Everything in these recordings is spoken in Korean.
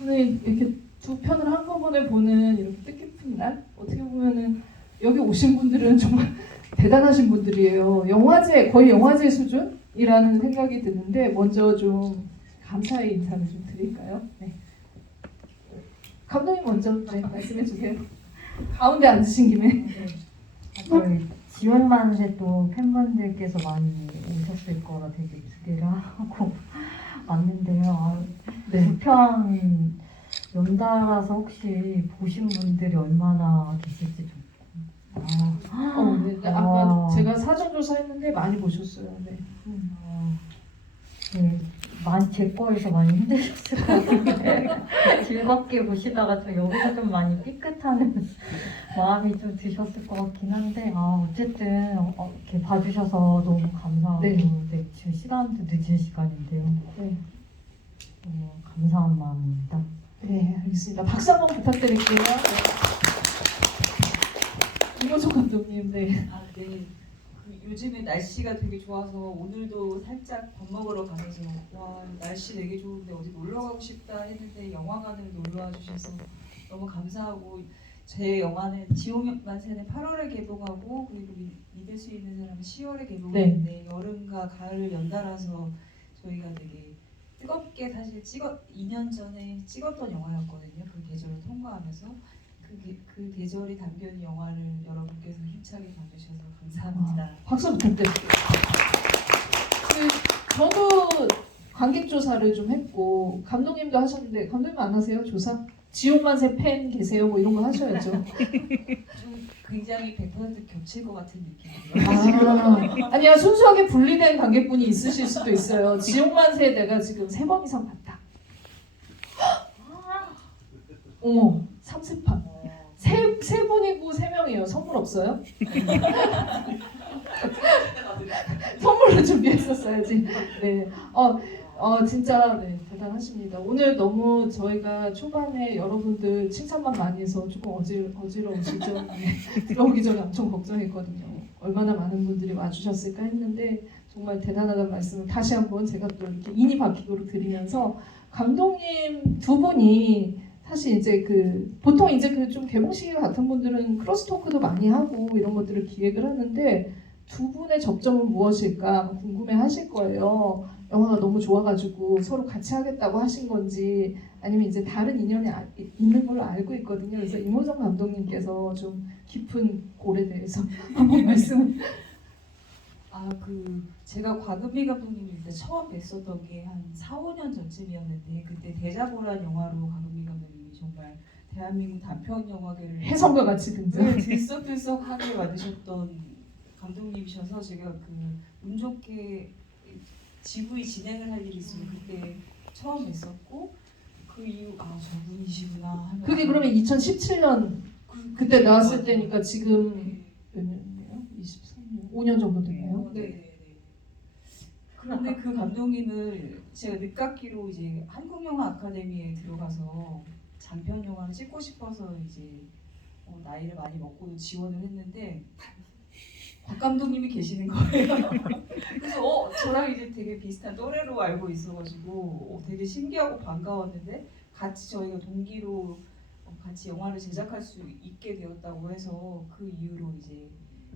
오늘 이렇게 두 편을 한꺼번에 보는 이렇게 뜻깊은 날, 어떻게 보면은 여기 오신 분들은 정말 대단하신 분들이에요. 영화제, 거의 영화제 수준이라는 생각이 드는데 먼저 좀 감사의 인사를 좀 드릴까요? 네. 감독님 먼저 말씀해 주세요. 가운데 앉으신 김에. 저희 지옥만세 또 팬분들께서 많이 오셨을 거라 되게 기대를 하고 왔는데요. 네. 두 편 연달아서 혹시 보신 분들이 얼마나 계실지 좀. 네. 아까 제가 사전 조사했는데 많이 보셨어요. 네. 네, 많이 제 거에서 많이 힘드셨을 것 같은데 즐겁게 보시다가 좀 여기서 좀 많이 삐끗하는 마음이 좀 드셨을 것 같긴 한데 어쨌든 이렇게 봐주셔서 너무 감사하고 네. 네, 지금 시간도 늦은 시간인데요. 네. 감사한 마음입니다. 네, 알겠습니다. 박수 한번 부탁드릴게요. 네. 이모석 감독님, 네. 네. 요즘에 날씨가 되게 좋아서 오늘도 살짝 밥 먹으러 가면서 와 날씨 되게 좋은데 어디 놀러 가고 싶다 했는데 영화관을 놀러 와주셔서 너무 감사하고 제 영화는 지옥만세는 8월에 개봉하고 그리고 믿을 수 있는 사람은 10월에 개봉했는데 여름과 가을을 연달아서 저희가 되게 뜨겁게 사실 2년 전에 찍었던 영화였거든요. 그 계절을 통과하면서 그 계절이 담겨있는 영화를 여러분께서 힘차게 봐주셔서 감사합니다. 박수 부탁드릴게요. 저도 관객 조사를 좀 했고 감독님도 하셨는데 감독님 안 하세요? 조사? 지옥만세 팬 계세요? 뭐 이런 거 하셔야죠. 좀 굉장히 100% 겹칠 것 같은 느낌이에요. 아니야, 순수하게 분리된 관객분이 있으실 수도 있어요. 지옥만세 내가 지금 3번 이상 봤다. 어머, 3세판. 세 분이고 3명이에요. 선물 없어요? 선물을 준비했었어야지. 네. 진짜 네, 대단하십니다. 오늘 너무 저희가 초반에 여러분들 칭찬만 많이 해서 조금 어지러우시죠? 네. 들어오기 전에 엄청 걱정했거든요. 얼마나 많은 분들이 와주셨을까 했는데 정말 대단하다는 말씀을 다시 한번 제가 또 이렇게 인이바퀴로 드리면서 감독님 두 분이 사실 이제 보통 이제 좀 개봉시기 같은 분들은 크로스토크도 많이 하고 이런 것들을 기획을 하는데 두 분의 접점은 무엇일까 궁금해 하실 거예요. 영화가 너무 좋아가지고 서로 같이 하겠다고 하신 건지 아니면 이제 다른 인연이 있는 걸로 알고 있거든요. 그래서 이모정 감독님께서 좀 깊은 골에 대해서 한번 말씀을. 제가 곽은미 감독님을 일단 처음 뵀었던 게 한 4, 5년 전쯤이었는데 그때 대자보란 영화로 곽은미 감독님이 정말 대한민국 단편 영화계를 혜성과 같이 등장. 들썩들썩하게 만드셨던 감독님이셔서 제가 운 좋게 지구이 진행을 할 일이 있으면 그때 처음 뵀었고 그 이후 저분이시구나 하면서 그게 그러면 2017년 그때 나왔을 때니까 지금 몇 년이에요? 23년? 5년 정도 됐네요. 네. 그런데 그 감독님을 제가 늦깎이로 이제 한국영화 아카데미에 들어가서 장편 영화를 찍고 싶어서 이제 나이를 많이 먹고 지원을 했는데 박 감독님이 계시는 거예요. 그래서 저랑 이제 되게 비슷한 또래로 알고 있어가지고 되게 신기하고 반가웠는데 같이 저희가 동기로 같이 영화를 제작할 수 있게 되었다고 해서 그 이후로 이제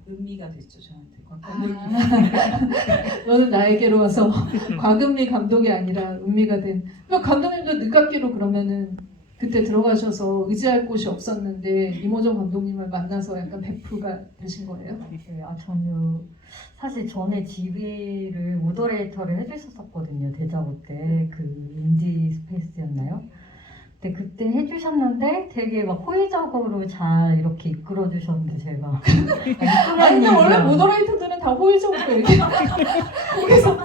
은미가 됐죠 저한테 곽 감독님. 너는 나에게로 와서 곽은미 감독이 아니라 은미가 된. 그럼 감독님도 늦깎이로 그러면은 그때 들어가셔서 의지할 곳이 없었는데 이모정 감독님을 만나서 약간 베프가 되신 거예요? 네, 저는 사실 전에 지휘를 모더레이터를 해주셨었거든요. 대자보 때 인디 스페이스였나요? 근데 그때 해주셨는데 되게 막 호의적으로 잘 이렇게 이끌어주셨는데 제가 아니 근데 원래 모더레이터들은 다 호의적으로 이렇게 거기서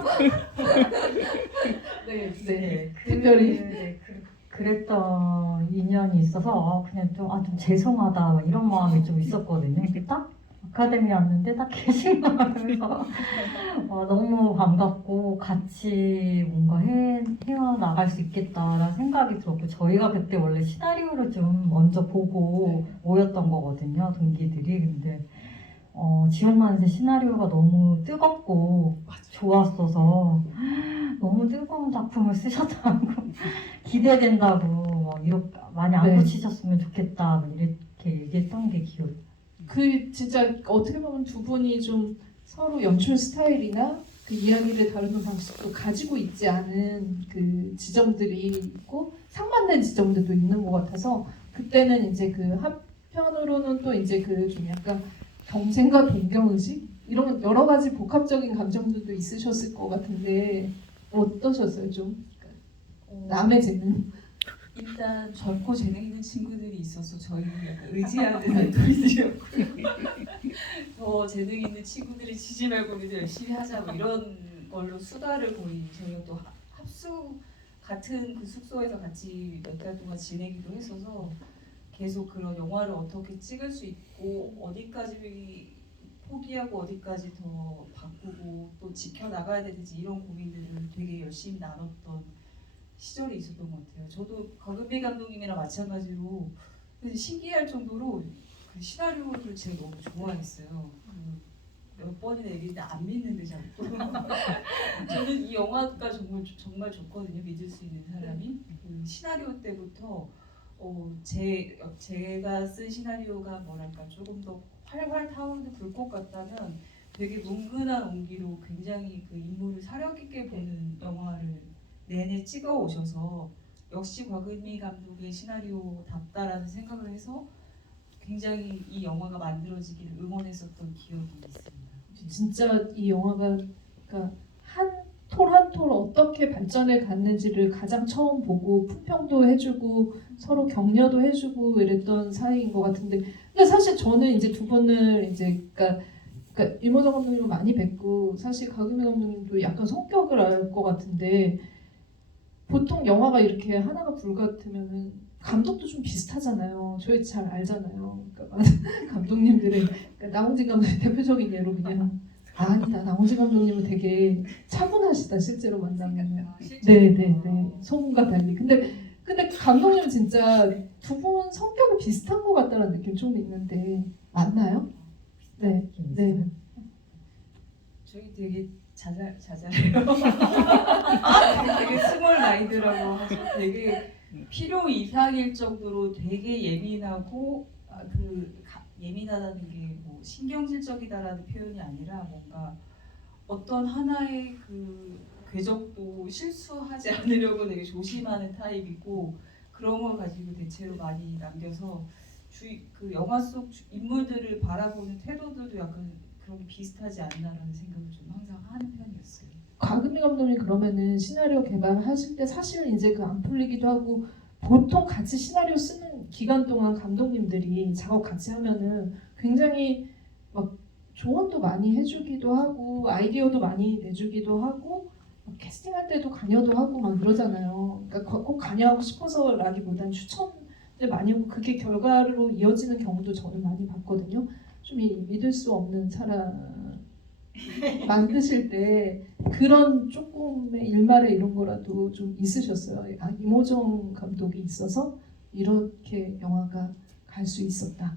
네, 특별히 그랬던 인연이 있어서 그냥 좀 죄송하다 막 이런 마음이 좀 있었거든요. 근데 딱 아카데미 왔는데 딱 계신 거라서 너무 반갑고 같이 뭔가 헤어나갈 수 있겠다라는 생각이 들었고 저희가 그때 원래 시나리오를 좀 먼저 보고 모였던 거거든요. 동기들이. 근데 지옥만세 시나리오가 너무 뜨겁고 좋았어서 너무 뜨거운 작품을 쓰셨다고 기대된다고 이렇게 많이 안 네. 고치셨으면 좋겠다 막 이렇게 얘기했던 게 기억. 그 진짜 어떻게 보면 두 분이 좀 서로 연출 스타일이나 그 이야기를 다루는 방식도 가지고 있지 않은 그 지점들이 있고 상반된 지점들도 있는 것 같아서 그때는 이제 그 한편으로는 또 이제 그 좀 약간 경쟁과 동경의식 이런 여러 가지 복합적인 감정들도 있으셨을 것 같은데 어떠셨어요 좀 남의 재능? 일단 젊고 재능 있는 친구들이 있어서 저희는 약간 의지하는 아이돌이었고요. 더 재능 있는 친구들이 치지 말고 우리도 열심히 하자 뭐 이런 걸로 수다를 거의 저희가 또 합숙 같은 그 숙소에서 같이 몇 달 동안 지내기도 했어서 계속 그런 영화를 어떻게 찍을 수 있고 어디까지 포기하고 어디까지 더 바꾸고 또 지켜나가야 되는지 이런 고민들을 되게 열심히 나눴던 시절이 있었던 것 같아요. 저도 곽은비 감독님이랑 마찬가지로 신기할 정도로 그 시나리오를 제가 너무 좋아했어요. 몇 번이나 얘기했는데 안 믿는데 자꾸. 저는 이 영화가 정말 좋거든요. 믿을 수 있는 사람이. 그 시나리오 때부터 제가 쓴 시나리오가 뭐랄까 조금 더 활활 타오르는 불꽃 같다면 되게 뭉근한 온기로 굉장히 그 인물을 사력 있게 보는 영화를 내내 찍어 오셔서 역시 곽은미 감독의 시나리오답다라는 생각을 해서 굉장히 이 영화가 만들어지기를 응원했었던 기억이 있습니다. 진짜 이 영화가 그러니까 한 톨 한 톨 어떻게 발전해 갔는지를 가장 처음 보고 품평도 해주고 서로 격려도 해주고 이랬던 사이인 것 같은데 근데 사실 저는 이제 두 분을 이제 그러니까 이모정 감독님을 많이 뵙고 사실 곽은미 감독님도 약간 성격을 알 것 같은데 보통 영화가 이렇게 하나가 불같으면은 감독도 좀 비슷하잖아요. 저희 잘 알잖아요. 그러니까 많은 감독님들의 그러니까 나홍진 감독의 대표적인 예로 그냥 아니다. 나홍진 감독님은 되게 차분하시다 실제로 만나면. 네네네. 소문과 달리. 근데 감독님 진짜 두 분 성격이 비슷한 것 같다는 느낌 좀 있는데 맞나요? 네. 네. 저희 되게 자잘해요. 되게 스몰 마인드라고 하죠. 되게 필요 이상일 정도로 되게 예민하고 예민하다는 게 뭐 신경질적이다라는 표현이 아니라 뭔가 어떤 하나의 그 궤적도 실수하지 않으려고 되게 조심하는 타입이고 그런 걸 가지고 대체로 많이 남겨서 그 영화 속 인물들을 바라보는 태도들도 약간 그런 게 비슷하지 않나라는 생각을 좀 항상 하는 편이었어요. 곽은미 감독님 그러면은 시나리오 개발하실 때 사실 이제 그 안 풀리기도 하고 보통 같이 시나리오 쓰는 기간 동안 감독님들이 작업 같이 하면은 굉장히 막 조언도 많이 해주기도 하고 아이디어도 많이 내주기도 하고 막 캐스팅할 때도 관여도 하고 막 그러잖아요. 그러니까 꼭 관여하고 싶어서라기보단 추천을 많이 하고 그게 결과로 이어지는 경우도 저는 많이 봤거든요. 좀 믿을 수 없는 사람 만드실 때 그런 조금의 일말의 이런 거라도 좀 있으셨어요. 아 이모정 감독이 있어서 이렇게 영화가 갈 수 있었다.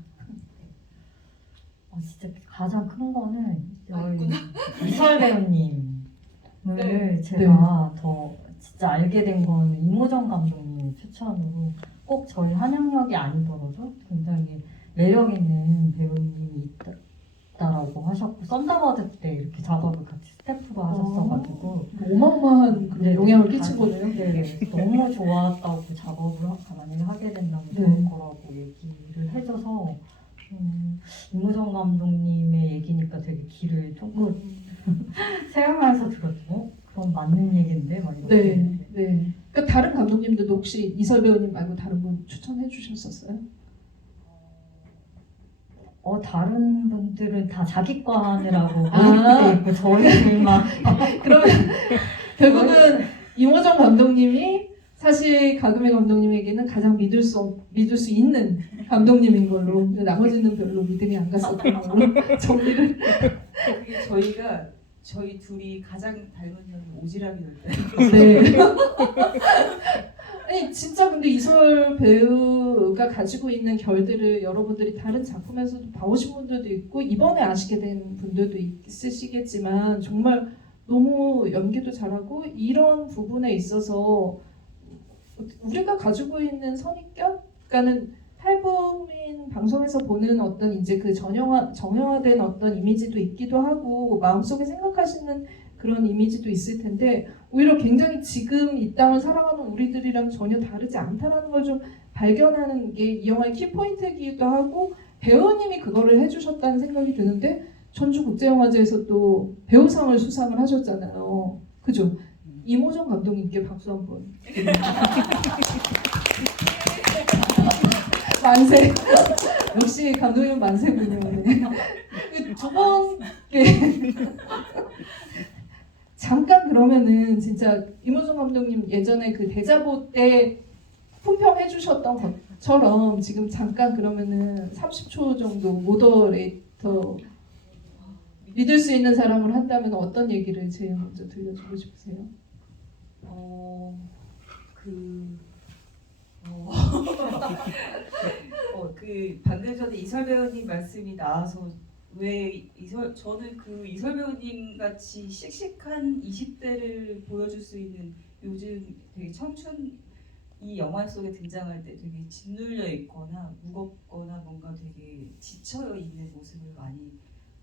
진짜 가장 큰 거는 저희 있구나. 이설 배우님을 네. 제가 더 진짜 알게 된 건 이모정 감독님 추천으로 꼭 저희 한영역이 아니더라도 굉장히 매력 있는 배우님이 있다라고 하셨고 썬더버드 때 이렇게 작업을 같이 스태프로 하셨어가지고 어마어마한 그런 네, 영향을 네, 끼친 거네요. 네, 너무 좋았다고 작업을 만약에 하게 된다면 네. 좋을 거라고 얘기를 해줘서 이무정 감독님의 얘기니까 되게 귀를 조금 세우면서 들었고 그럼 맞는 얘기인데 막 이렇게 네. 그러니까 다른 감독님들도 혹시 이설 배우님 말고 다른 분 추천해 주셨었어요? 다른 분들은 다 자기 거 하느라고 아. 모르게 있고 저희들만 그러면 결국은 이모정 감독님이 사실 가금의 감독님에게는 가장 믿을 수 있는 감독님인 걸로 나머지는 별로 믿음이 안 갔었던 걸로 정리를. 그게 저희 둘이 가장 닮은 점이 오지랖이 넓다. 네. 아니 진짜 근데 이설 배우가 가지고 있는 결들을 여러분들이 다른 작품에서도 봐오신 분들도 있고 이번에 아시게 된 분들도 있으시겠지만 정말 너무 연기도 잘하고 이런 부분에 있어서 우리가 가지고 있는 선입견, 그러니까는 탈북민 방송에서 보는 어떤 이제 그 정형화된 어떤 이미지도 있기도 하고 마음속에 생각하시는 그런 이미지도 있을 텐데 오히려 굉장히 지금 이 땅을 살아가는 우리들이랑 전혀 다르지 않다라는 걸 좀 발견하는 게 이 영화의 키포인트이기도 하고 배우님이 그거를 해주셨다는 생각이 드는데 전주국제영화제에서 또 배우상을 수상을 하셨잖아요. 그죠? 이모정 감독님께 박수 한번. 만세. 역시 감독님 만세군요. 네. 두 번째 잠깐 그러면은 진짜 이모정 감독님 예전에 그 대자보 때 품평해 주셨던 것처럼 지금 잠깐 그러면은 30초 정도 모더레이터 믿을 수 있는 사람으로 한다면 어떤 얘기를 제일 먼저 들려주고 싶으세요? 그 방금 전에 이설 배우님 말씀이 나와서 저는 그 이설 배우님 같이 씩씩한 20대를 보여줄 수 있는 요즘 되게 청춘 이 영화 속에 등장할 때 되게 짓눌려 있거나 무겁거나 뭔가 되게 지쳐 있는 모습을 많이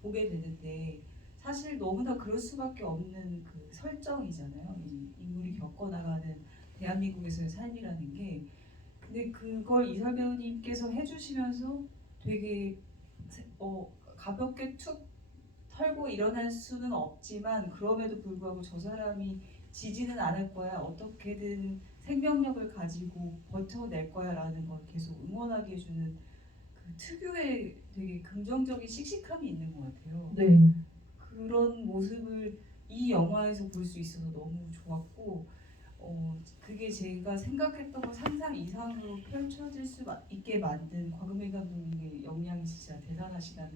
보게 되는데 사실 너무나 그럴 수밖에 없는 그 설정이잖아요. 이 인물이 겪어나가는 대한민국에서의 삶이라는 게. 근데 그걸 이설 배우님께서 해주시면서 되게 가볍게 툭 털고 일어날 수는 없지만 그럼에도 불구하고 저 사람이 지지는 않을 거야. 어떻게든 생명력을 가지고 버텨낼 거야 라는 걸 계속 응원하게 해주는 그 특유의 되게 긍정적인 씩씩함이 있는 것 같아요. 네. 그런 모습을 이 영화에서 볼 수 있어서 너무 좋았고 그게 제가 생각했던 것 상상 이상으로 펼쳐질 수 있게 만든 곽은민 감독님의 역량이 진짜 대단하시다는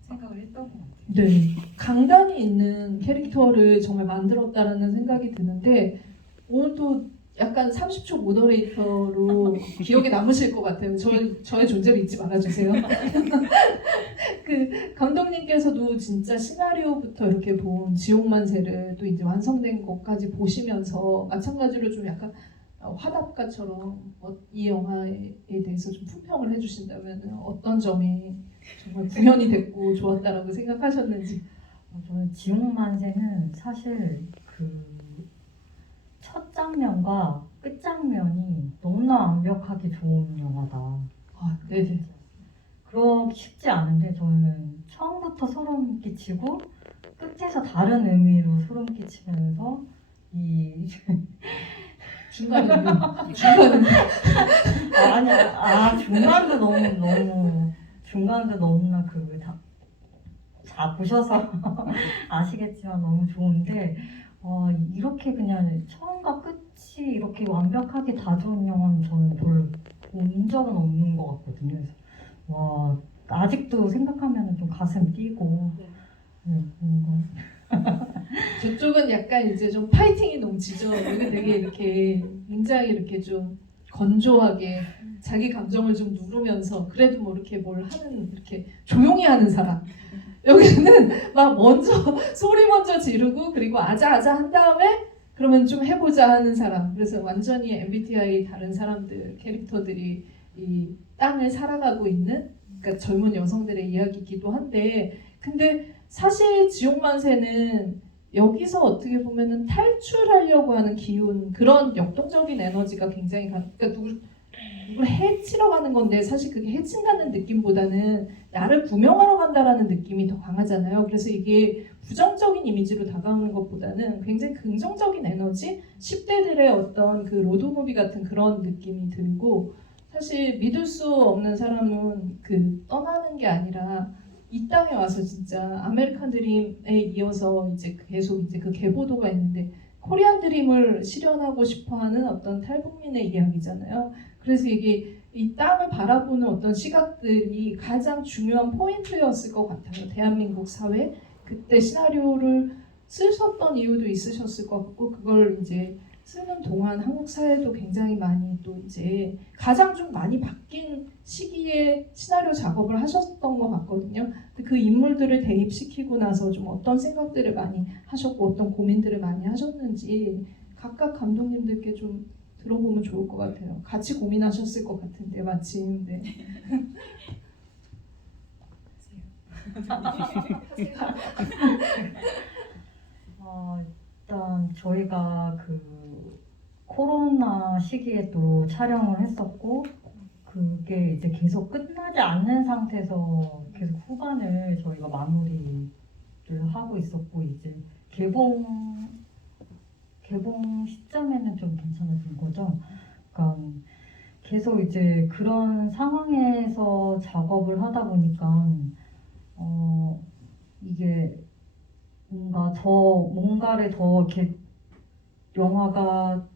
생각을 했던 것 같아요. 네. 강단이 있는 캐릭터를 정말 만들었다라는 생각이 드는데 오늘도 약간 30초 모더레이터로 기억에 남으실 것 같아요. 저의 존재를 잊지 말아주세요. 그 감독님께서도 진짜 시나리오부터 이렇게 본 지옥만세를 또 이제 완성된 것까지 보시면서 마찬가지로 좀 약간 화답가처럼 이 영화에 대해서 좀 품평을 해주신다면 어떤 점이 정말 구현이 됐고 좋았다라고 생각하셨는지. 저는 지옥만세는 사실 그 첫 장면과 끝 장면이 너무나 완벽하게 좋은 영화다. 아, 네네. 그러기 쉽지 않은데 저는 처음부터 소름 끼치고 끝에서 다른 의미로 소름 끼치면서 이 중간에 중간도 너무 중간도 너무나 다 보셔서 아시겠지만 너무 좋은데 이렇게 그냥 처음과 끝이 이렇게 완벽하게 다 좋은 영화는 저는 별로 본 적은 없는 것 같거든요. 그래서 와 아직도 생각하면 좀 가슴 뛰고 뭔가 저쪽은 약간 이제 좀 파이팅이 넘치죠. 여기 되게 이렇게 굉장히 이렇게 좀 건조하게 자기 감정을 좀 누르면서 그래도 뭐 이렇게 뭘 하는 이렇게 조용히 하는 사람. 여기는 막 소리 먼저 지르고 그리고 아자아자 한 다음에 그러면 좀 해보자 하는 사람. 그래서 완전히 MBTI 다른 사람들 캐릭터들이 이 땅을 살아가고 있는 그러니까 젊은 여성들의 이야기이기도 한데 근데 사실 지옥만세는 여기서 어떻게 보면은 탈출하려고 하는 기운 그런 역동적인 에너지가 굉장히 그러니까 누굴 해치러 가는 건데 사실 그게 해친다는 느낌보다는 나를 구명하러 간다라는 느낌이 더 강하잖아요. 그래서 이게 부정적인 이미지로 다가오는 것보다는 굉장히 긍정적인 에너지 10대들의 어떤 그 로드무비 같은 그런 느낌이 들고 사실 믿을 수 없는 사람은 그 떠나는 게 아니라 이 땅에 와서 진짜 아메리칸 드림에 이어서 이제 계속 이제 그 계보도가 있는데 코리안 드림을 실현하고 싶어하는 어떤 탈북민의 이야기잖아요. 그래서 이게 이 땅을 바라보는 어떤 시각들이 가장 중요한 포인트였을 것 같아요. 대한민국 사회 그때 시나리오를 쓰셨던 이유도 있으셨을 것 같고 그걸 이제 쓰는 동안 한국 사회도 굉장히 많이 또 이제 가장 좀 많이 바뀐 시기에 시나리오 작업을 하셨던 것 같거든요. 그 인물들을 대입시키고 나서 좀 어떤 생각들을 많이 하셨고 어떤 고민들을 많이 하셨는지 각각 감독님들께 좀 들어보면 좋을 것 같아요. 같이 고민하셨을 것 같은데 마침. 네. 일단 저희가 그 코로나 시기에 또 촬영을 했었고 그게 이제 계속 끝나지 않는 상태에서 계속 후반을 저희가 마무리를 하고 있었고 이제 개봉 시점에는 좀 괜찮아진 거죠. 그러니까 계속 이제 그런 상황에서 작업을 하다 보니까 이게 뭔가를 더 이렇게 영화가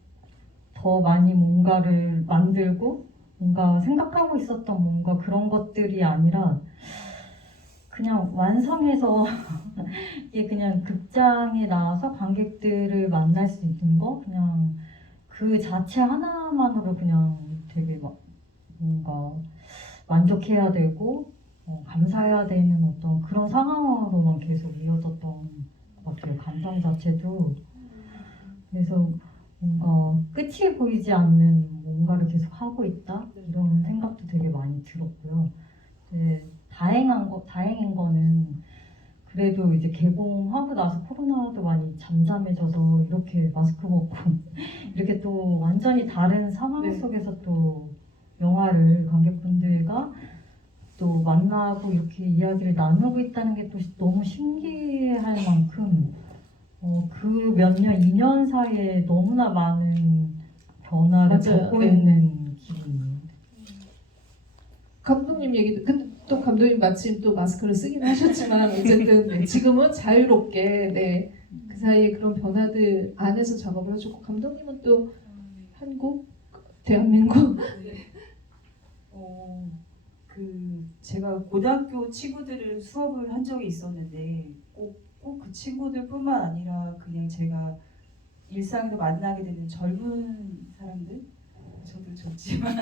더 많이 뭔가를 만들고 뭔가 생각하고 있었던 뭔가 그런 것들이 아니라 그냥 완성해서 이게 그냥 극장에 나와서 관객들을 만날 수 있는 거 그냥 그 자체 하나만으로 그냥 되게 막 뭔가 만족해야 되고 감사해야 되는 어떤 그런 상황으로만 계속 이어졌던 것 같아요. 감정 자체도. 그래서 뭔가 끝이 보이지 않는 뭔가를 계속 하고 있다 이런 생각도 되게 많이 들었고요. 네, 다행인 거는 그래도 이제 개봉하고 나서 코로나도 많이 잠잠해져서 이렇게 마스크 벗고 이렇게 또 완전히 다른 상황 네. 속에서 또 영화를 관객분들과 또 만나고 이렇게 이야기를 나누고 있다는 게 또 너무 신기할 만큼 그 몇 년, 2년 사이에 너무나 많은 변화를 맞아요. 겪고 네. 있는 기분이에요. 감독님 얘기도 근데 또 감독님 마침 또 마스크를 쓰긴 하셨지만 어쨌든 네, 지금은 자유롭게 네, 그 사이에 그런 변화들 안에서 작업을 하셨고 감독님은 또 한국, 대한민국 네. 제가 고등학교 친구들을 수업을 한 적이 있었는데 꼭 그 친구들뿐만 아니라 그냥 제가 일상에서 만나게 되는 젊은 사람들 저도 젊지만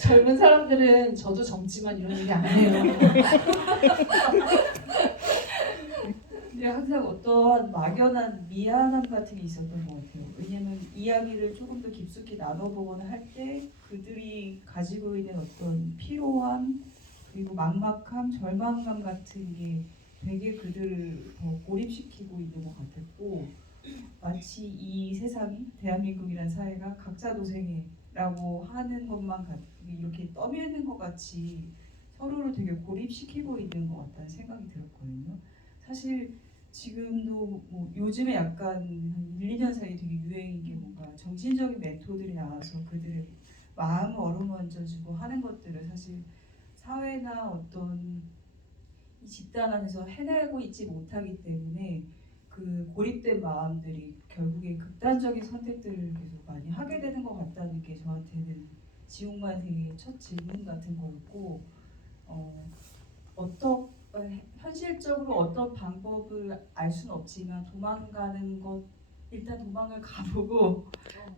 젊은 사람들은 저도 젊지만 이런 얘기 안 해요. 근데 항상 어떠한 막연한 미안함 같은 게 있었던 것 같아요. 왜냐면 이야기를 조금 더 깊숙이 나눠보거나 할 때 그들이 가지고 있는 어떤 피로함 그리고 막막함, 절망감 같은 게 되게 그들을 더 고립시키고 있는 것 같았고 마치 이 세상이 대한민국이라는 사회가 각자 도생해라고 하는 것만 이렇게 떠미는 것 같이 서로를 되게 고립시키고 있는 것 같다는 생각이 들었거든요. 사실 지금도 뭐 요즘에 약간 한 1, 2년 사이에 되게 유행인 게 뭔가 정신적인 멘토들이 나와서 그들의 마음을 어루만져주고 하는 것들을 사실 사회나 어떤 이 집단 안에서 해내고 있지 못하기 때문에 그 고립된 마음들이 결국에 극단적인 선택들을 계속 많이 하게 되는 것 같다는 게 저한테는 지옥만생의 첫 질문 같은 거였고 현실적으로 어떤 방법을 알 수는 없지만 도망가는 것 일단 도망을 가보고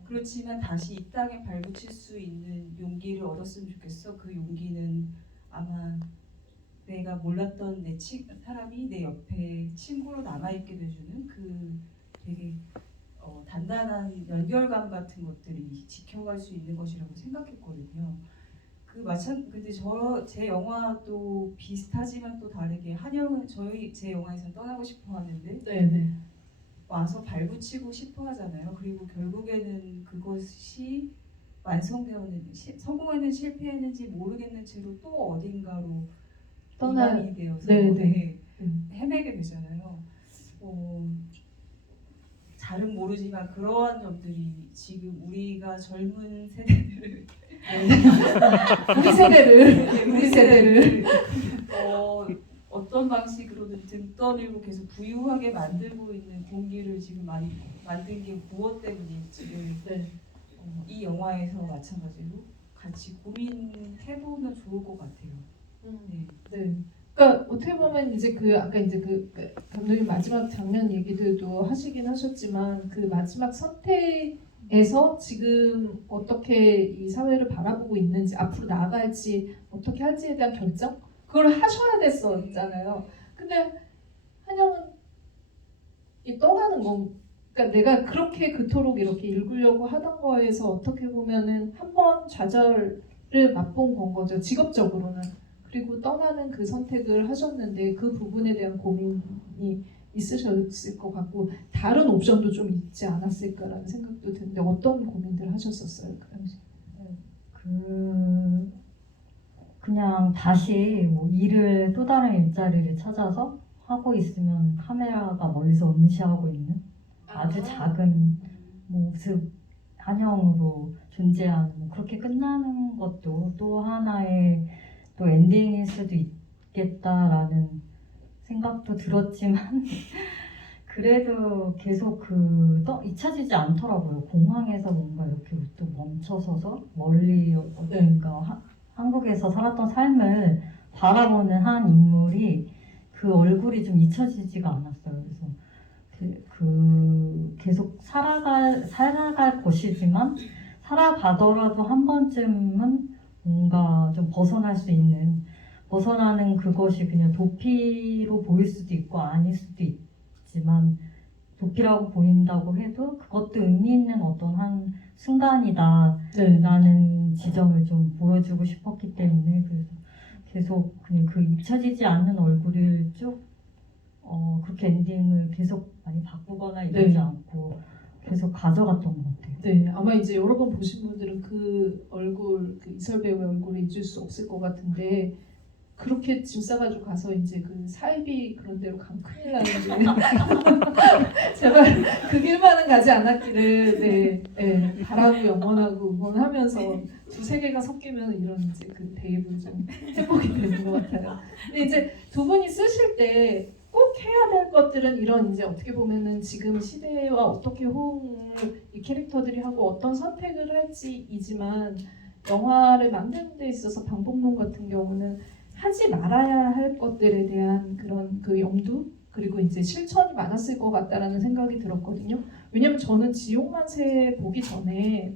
그렇지만 다시 이 땅에 발붙일 수 있는 용기를 얻었으면 좋겠어. 그 용기는 아마 내가 몰랐던 사람이 내 옆에 친구로 남아있게 돼주는 그 되게 단단한 연결감 같은 것들이 지켜갈 수 있는 것이라고 생각했거든요. 근데 제 영화도 비슷하지만 또 다르게 한영은 제 영화에서 떠나고 싶어 하는데 네네. 와서 발붙이고 싶어 하잖아요. 그리고 결국에는 그것이 성공했는지 실패했는지 모르겠는 채로 또 어딘가로 이방이 되어서 네네. 헤매게 되잖아요. 잘은 모르지만 그러한 점들이 지금 우리가 젊은 세대들을 우리 세대를 어떤 방식으로든 등 떠밀고 계속 부유하게 만들고 있는 공기를 지금 많이 만든 게 무엇 때문인지를 네. 이 영화에서 마찬가지로 같이 고민해보면 좋을 것 같아요. 네. 네. 그러니까 어떻게 보면 이제 아까 이제 감독님 마지막 장면 얘기들도 하시긴 하셨지만 그 마지막 선택에서 지금 어떻게 이 사회를 바라보고 있는지 앞으로 나아갈지 어떻게 할지에 대한 결정 그걸 하셔야 됐었잖아요. 근데 한영은 이 떠나는 건 그러니까 그러니까 내가 그렇게 그토록 이렇게 읽으려고 하던 거에서 어떻게 보면은 한 번 좌절을 맛본 건 거죠. 직업적으로는. 그리고 떠나는 그 선택을 하셨는데 그 부분에 대한 고민이 있으셨을 것 같고 다른 옵션도 좀 있지 않았을까라는 생각도 드는데 어떤 고민들 하셨었어요 그 당시? 그냥 다시 뭐 일을 또 다른 일자리를 찾아서 하고 있으면 카메라가 멀리서 응시하고 있는 아주 작은 모습 한영으로 존재하는 뭐 그렇게 끝나는 것도 또 하나의 또 엔딩일 수도 있겠다라는 생각도 들었지만 그래도 계속 잊혀지지 않더라고요. 공항에서 뭔가 이렇게 또 멈춰서서 멀리 어딘가 한국에서 살았던 삶을 바라보는 한 인물이 그 얼굴이 좀 잊혀지지가 않았어요. 그래서 계속 살아갈 것이지만 살아가더라도 한 번쯤은 뭔가 좀 벗어나는 그것이 그냥 도피로 보일 수도 있고 아닐 수도 있지만 도피라고 보인다고 해도 그것도 의미 있는 어떤 한 순간이다라는 지점을 좀 보여주고 싶었기 때문에 그래서 계속 그냥 그 잊혀지지 않는 얼굴을 쭉 그렇게 엔딩을 계속 많이 바꾸거나 이러지 않고 계속 가져갔던 것 같아요. 네, 아마 이제 여러 번 보신 분들은 그 얼굴, 그 이설 배우의 얼굴을 잊을 수 없을 것 같은데 그렇게 짐 싸가지고 가서 이제 그 사이비 그런 데로 가면 큰일 나는데 제발 그 길만은 가지 않았기를 바라고 영원하고 응원하면서 두세 개가 섞이면 이런 이제 그 대입을 좀 해보게 되는 것 같아요. 근데 이제 두 분이 쓰실 때 꼭 해야 될 것들은 이런 이제 어떻게 보면은 지금 시대와 어떻게 호응을 이 캐릭터들이 하고 어떤 선택을 할지이지만 영화를 만드는 데 있어서 방법론 같은 경우는 하지 말아야 할 것들에 대한 그런 그 염두 그리고 이제 실천이 많았을 것 같다라는 생각이 들었거든요. 왜냐면 저는 지옥만세 보기 전에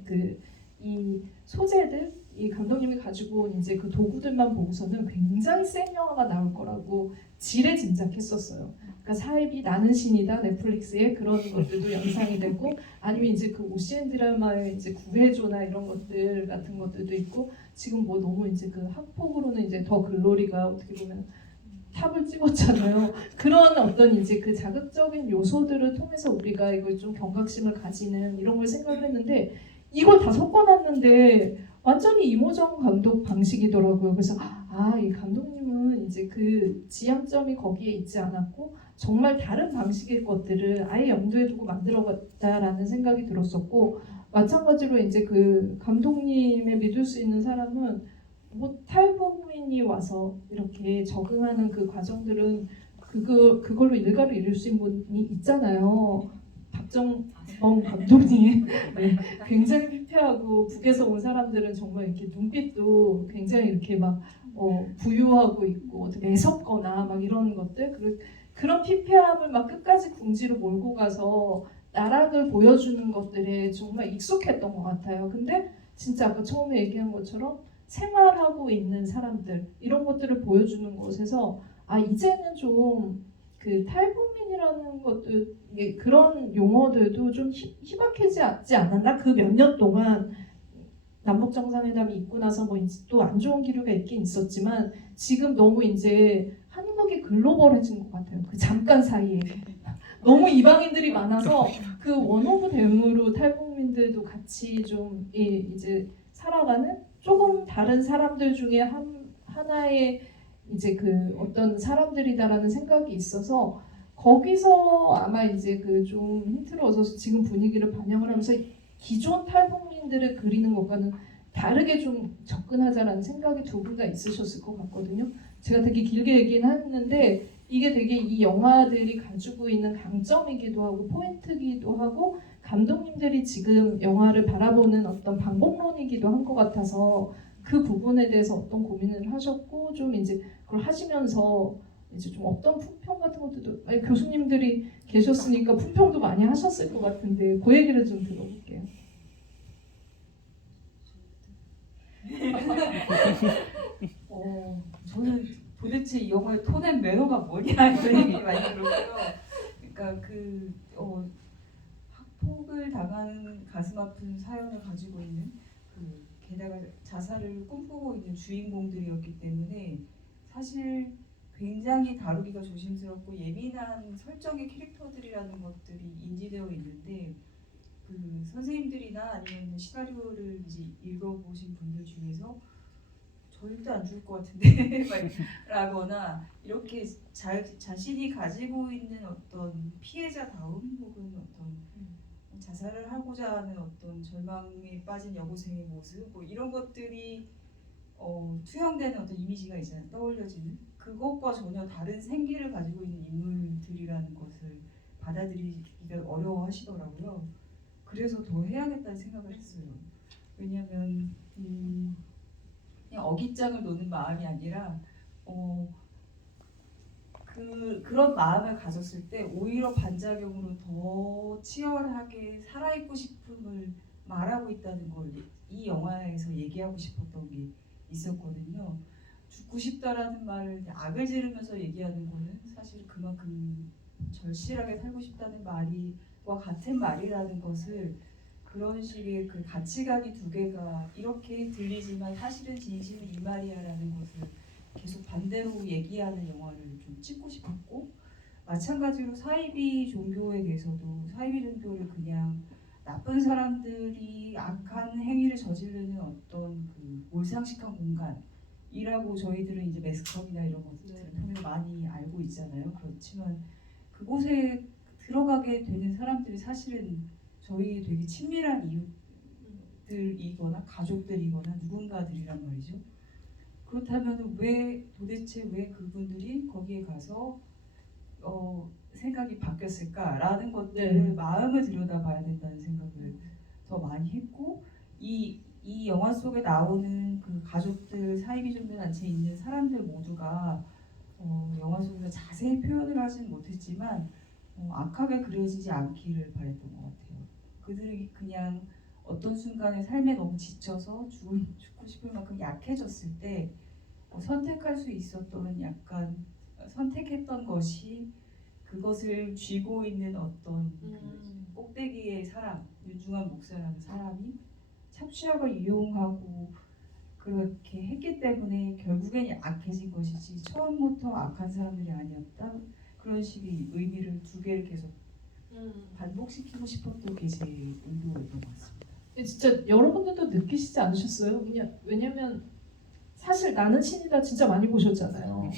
이 소재들 이 감독님이 가지고 온 이제 그 도구들만 보고서는 굉장히 센 영화가 나올 거라고 지레 짐작했었어요. 그러니까 사입이 나는 신이다 넷플릭스에 그런 것들도 연상이 되고 아니면 이제 그 오시엔 드라마의 이제 구해줘나 이런 것들 같은 것들도 있고 지금 뭐 너무 이제 그 학폭으로는 이제 더 글로리가 어떻게 보면 탑을 찍었잖아요. 그런 어떤 이제 그 자극적인 요소들을 통해서 우리가 이걸 좀 경각심을 가지는 이런 걸 생각을 했는데 이걸 다 섞어놨는데 완전히 이모정 감독 방식이더라고요. 그래서 이 감독님은 이제 그 지향점이 거기에 있지 않았고 정말 다른 방식의 것들을 아예 염두에 두고 만들어갔다라는 생각이 들었었고 마찬가지로 이제 그 감독님의 믿을 수 있는 사람은 뭐 탈북민이 와서 이렇게 적응하는 그 과정들은 그걸로 일가로 이룰 수 있는 분이 있잖아요. 박정범 감독님 굉장히 피폐하고 북에서 온 사람들은 정말 이렇게 눈빛도 굉장히 이렇게 막 부유하고 있고 어떻게 애석거나 막 이런 것들 그런 피폐함을 막 끝까지 궁지로 몰고 가서 나락을 보여주는 것들에 정말 익숙했던 것 같아요. 근데 진짜 아까 처음에 얘기한 것처럼 생활하고 있는 사람들 이런 것들을 보여주는 것에서 이제는 좀 그 탈북민이라는 것도 그런 용어들도 좀 희박해지지 않았나? 그 몇 년 동안 남북 정상회담이 있고 나서 뭐 또 안 좋은 기류가 있긴 있었지만 지금 너무 이제 한국이 글로벌해진 것 같아요. 그 잠깐 사이에 너무 이방인들이 많아서 그 원오브 댐으로 탈북민들도 같이 좀 이제 살아가는 조금 다른 사람들 중에 하나의 이제 그 어떤 사람들이다라는 생각이 있어서 거기서 아마 이제 그 좀 힌트를 얻어서 지금 분위기를 반영을 하면서 기존 탈북민들을 그리는 것과는 다르게 좀 접근하자라는 생각이 두 분 다 있으셨을 것 같거든요. 제가 되게 길게 얘기는 했는데 이게 되게 이 영화들이 가지고 있는 강점이기도 하고 포인트이기도 하고 감독님들이 지금 영화를 바라보는 어떤 방법론이기도 한 것 같아서 그 부분에 대해서 어떤 고민을 하셨고 좀 이제 그걸 하시면서 이제 좀 어떤 품평 같은 것들도 교수님들이 계셨으니까 품평도 많이 하셨을 것 같은데 그 얘기를 좀 들어볼게요. 저는 도대체 이 영화의 톤앤 매너가 뭐냐 이런 얘기 많이 들었고요. 그러니까 폭을 당하는 가슴 아픈 사연을 가지고 있는 게다가 자살을 꿈꾸고 있는 주인공들이었기 때문에 사실 굉장히 다루기가 조심스럽고 예민한 설정의 캐릭터들이라는 것들이 인지되어 있는데 선생님들이나 아니면 시나리오를 이제 읽어보신 분들 중에서 절대 안 죽을 것 같은데 라거나 이렇게 자신이 가지고 있는 어떤 피해자다움 혹은 어떤 자살을 하고자 하는 어떤 절망에 빠진 여고생의 모습 뭐 이런 것들이 투영되는 어떤 이미지가 있잖아요. 떠올려지는 그것과 전혀 다른 생기를 가지고 있는 인물들이라는 것을 받아들이기가 어려워하시더라고요. 그래서 더 해야겠다는 생각을 했어요. 왜냐하면 그냥 어깃장을 놓는 마음이 아니라 그런 마음을 가졌을 때 오히려 반작용으로 더 치열하게 살아있고 싶음을 말하고 있다는 걸 이 영화에서 얘기하고 싶었던 게 있었거든요. 죽고 싶다라는 말을 악을 지르면서 얘기하는 거는 사실 그만큼 절실하게 살고 싶다는 말과 같은 말이라는 것을 그런 식의 그 가치관이 두 개가 이렇게 들리지만 사실은 진실은 이 말이야라는 것을 계속 반대로 얘기하는 영화를 좀 찍고 싶었고 마찬가지로 사이비 종교에 대해서도 사이비 종교를 그냥 나쁜 사람들이 악한 행위를 저지르는 어떤 몰상식한 공간이라고 저희들은 이제 매스컴이나 이런 것들을 통해 많이 알고 있잖아요. 그렇지만 그곳에 들어가게 되는 사람들이 사실은 저희 되게 친밀한 이웃들이거나 가족들이거나 누군가들이란 말이죠. 그렇다면 도대체 왜 그분들이 거기에 가서 생각이 바뀌었을까라는 것들을 마음을 들여다봐야 된다는 생각을 더 많이 했고 이 영화 속에 나오는 그 가족들 사이비 종교 단체에 있는 사람들 모두가 영화 속에서 자세히 표현을 하지는 못했지만 악하게 그려지지 않기를 바랬던 것 같아요. 그들이 그냥 어떤 순간에 삶에 너무 지쳐서 죽고 싶을 만큼 약해졌을 때 선택할 수 있었던 약간 선택했던 것이 그것을 쥐고 있는 어떤 꼭대기의 사람, 윤중한 목사라는 사람이 착취하고 이용하고 그렇게 했기 때문에 결국엔 악해진 것이지 처음부터 악한 사람들이 아니었다. 그런 식의 의미를 두 개를 계속 반복시키고 싶었던 게 제 의도였던 것 같습니다. 진짜 여러분들도 느끼시지 않으셨어요? 왜냐면 사실 나는 신이다 진짜 많이 보셨잖아요.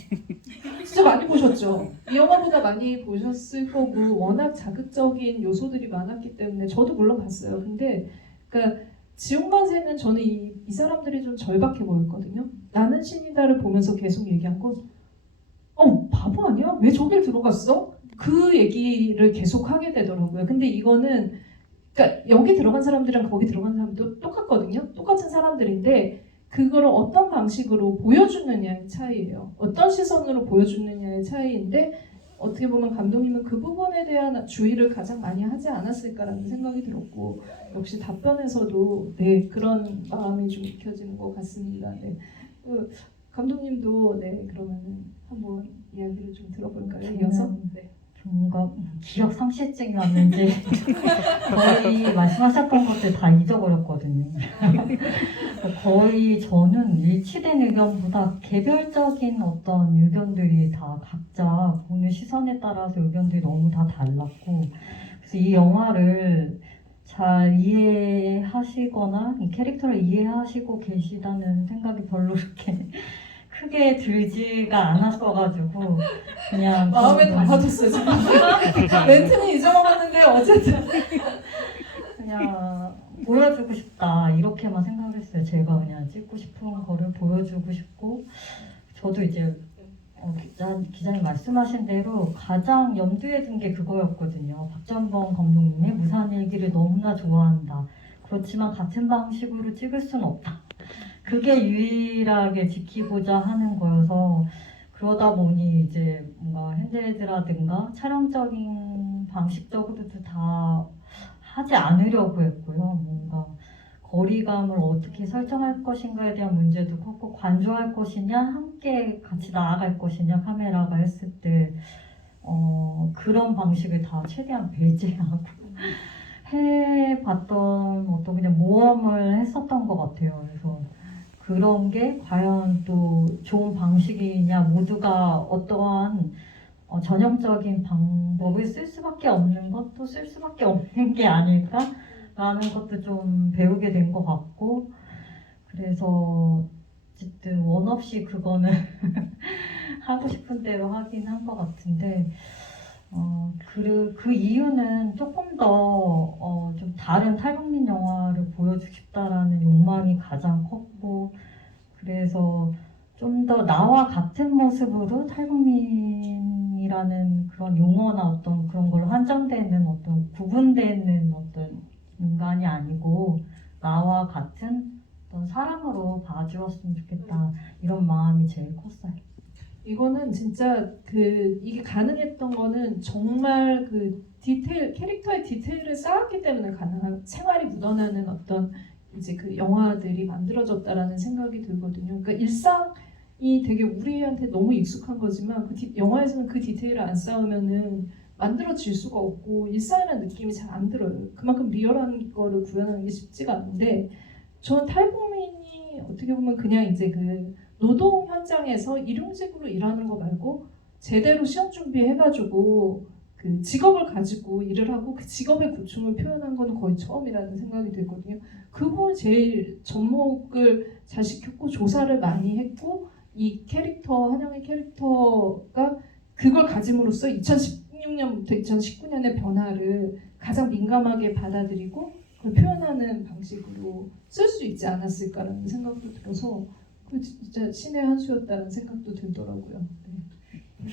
진짜 많이 보셨죠. 이 영화보다 많이 보셨을 거고 워낙 자극적인 요소들이 많았기 때문에 저도 물론 봤어요. 근데 그러니까 지옥만세는 저는 이 사람들이 좀 절박해 보였거든요. 나는 신이다를 보면서 계속 얘기한 건 바보 아니야? 왜 저길 들어갔어? 그 얘기를 계속 하게 되더라고요. 근데 이거는 그러니까 여기 들어간 사람들이랑 거기 들어간 사람도 똑같거든요. 똑같은 사람들인데 그거를 어떤 방식으로 보여주느냐의 차이예요. 어떤 시선으로 보여주느냐의 차이인데 어떻게 보면 감독님은 그 부분에 대한 주의를 가장 많이 하지 않았을까라는 생각이 들었고 역시 답변에서도 그런 마음이 좀 익혀지는 것 같습니다. 감독님도 그러면 한번 이야기를 좀 들어볼까요? 이어서? 뭔가 기억 상실증이 왔는지 거의 말씀하셨던 것들 다 잊어버렸거든요. 거의 저는 일치된 의견보다 개별적인 어떤 의견들이 다 각자 보는 시선에 따라서 의견들이 너무 다 달랐고 그래서 이 영화를 잘 이해하시거나 이 캐릭터를 이해하시고 계시다는 생각이 별로 그렇게 크게 들지가 않았어가지고 그냥 마음에 담아뒀어요 지금. 멘트는 잊어먹었는데 어쨌든 그냥 보여주고 싶다 이렇게만 생각을 했어요. 제가 그냥 찍고 싶은 거를 보여주고 싶고 저도 이제 기자님 말씀하신 대로 가장 염두에 둔 게 그거였거든요. 박전범 감독님의 무산일기를 너무나 좋아한다. 그렇지만 같은 방식으로 찍을 수는 없다. 그게 유일하게 지키고자 하는 거여서 그러다 보니 이제 뭔가 핸드헤드라든가 촬영적인 방식적으로도 다 하지 않으려고 했고요. 뭔가 거리감을 어떻게 설정할 것인가에 대한 문제도 컸고 관조할 것이냐 함께 같이 나아갈 것이냐 카메라가 했을 때 그런 방식을 다 최대한 배제하고 해봤던 어떤 그냥 모험을 했었던 것 같아요. 그래서 그런 게 과연 또 좋은 방식이냐, 모두가 어떠한 전형적인 방법을 쓸 수밖에 없는 것도 쓸 수밖에 없는 게 아닐까라는 것도 좀 배우게 된 것 같고, 그래서 어쨌든 원 없이 그거는 하고 싶은 대로 하긴 한 것 같은데, 그 이유는 조금 더 좀 다른 탈북민 영화를 보여주고 싶다라는 욕망이 가장 컸고, 그래서 좀 더 나와 같은 모습으로 탈북민이라는 그런 용어나 어떤 그런 걸로 한정되는 어떤 구분되는 어떤 인간이 아니고 나와 같은 어떤 사람으로 봐주었으면 좋겠다, 이런 마음이 제일 컸어요. 이거는 진짜 이게 가능했던 거는 정말 캐릭터의 디테일을 쌓았기 때문에 가능한, 생활이 묻어나는 어떤 이제 그 영화들이 만들어졌다라는 생각이 들거든요. 그러니까 일상이 되게 우리한테 너무 익숙한 거지만 영화에서는 그 디테일을 안 쌓으면은 만들어질 수가 없고 일상이라는 느낌이 잘 안 들어요. 그만큼 리얼한 거를 구현하는 게 쉽지가 않은데, 저는 탈북민이 어떻게 보면 그냥 이제 노동 현장에서 일용직으로 일하는 거 말고 제대로 시험 준비해가지고 그 직업을 가지고 일을 하고 그 직업의 고충을 표현한 건 거의 처음이라는 생각이 들거든요. 그 부분 제일 접목을 잘 시켰고 조사를 많이 했고, 이 캐릭터, 한영의 캐릭터가 그걸 가짐으로써 2016년부터 2019년의 변화를 가장 민감하게 받아들이고 그걸 표현하는 방식으로 쓸 수 있지 않았을까라는 생각도 들어서 그 진짜 신의 한 수였다는 생각도 들더라고요. 네.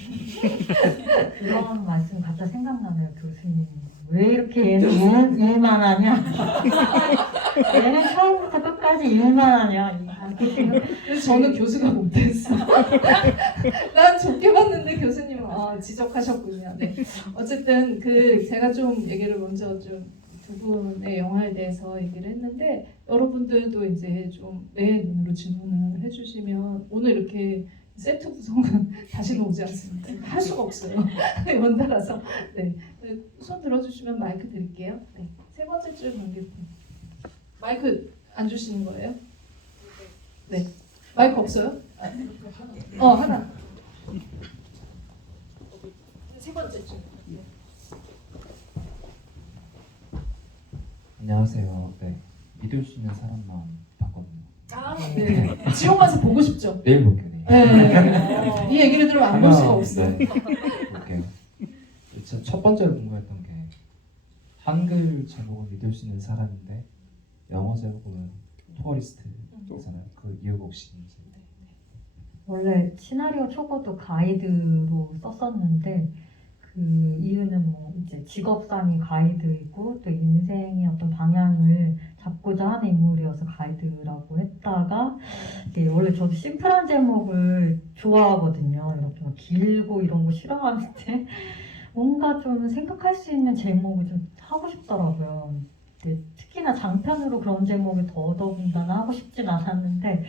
그런 말씀 갑자기 생각나네요, 교수님. 왜 이렇게 얘는 일만 하냐? 얘는 처음부터 끝까지 일만 하냐? 그래서 저는 교수가 못됐어. 난 좋게 봤는데 교수님은 지적하셨군요. 네. 어쨌든 제가 좀 얘기를 먼저 좀 두 분의 영화에 대해서 얘기를 했는데, 여러분들도 이제 좀 내 눈으로 질문을 해주시면, 오늘 이렇게 세트 구성은 다시는 오지 않습니다. 할 수가 없어요. 연달아서. 네. 손 들어주시면 마이크 드릴게요. 네. 세 번째 줄 관객분. 마이크 안 주시는 거예요? 네. 마이크 없어요? 하나. 세 번째 줄. 안녕하세요. 네, 믿을 수 있는 사람만 봤거든요. 네. 지옥 가서 보고 싶죠? 내일 볼게요. 내일. 네. 이 얘기를 들으면 안 볼 수가 없어요. 네, 볼게요. 진짜 첫 번째로 궁금했던 게 한글 제목은 믿을 수 있는 사람인데 영어 제목은 토어리스트잖아요. 그 이유가 혹시 있는지. 원래 시나리오 초고도 가이드로 썼었는데, 그 이유는 뭐 이제 직업상이 가이드이고 또 인생의 어떤 방향을 잡고자 하는 인물이어서 가이드라고 했다가, 이게 원래 저도 심플한 제목을 좋아하거든요. 이렇게 막 길고 이런 거 싫어하는데 뭔가 좀 생각할 수 있는 제목을 좀 하고 싶더라고요. 특히나 장편으로 그런 제목을 더더군다나 하고 싶진 않았는데,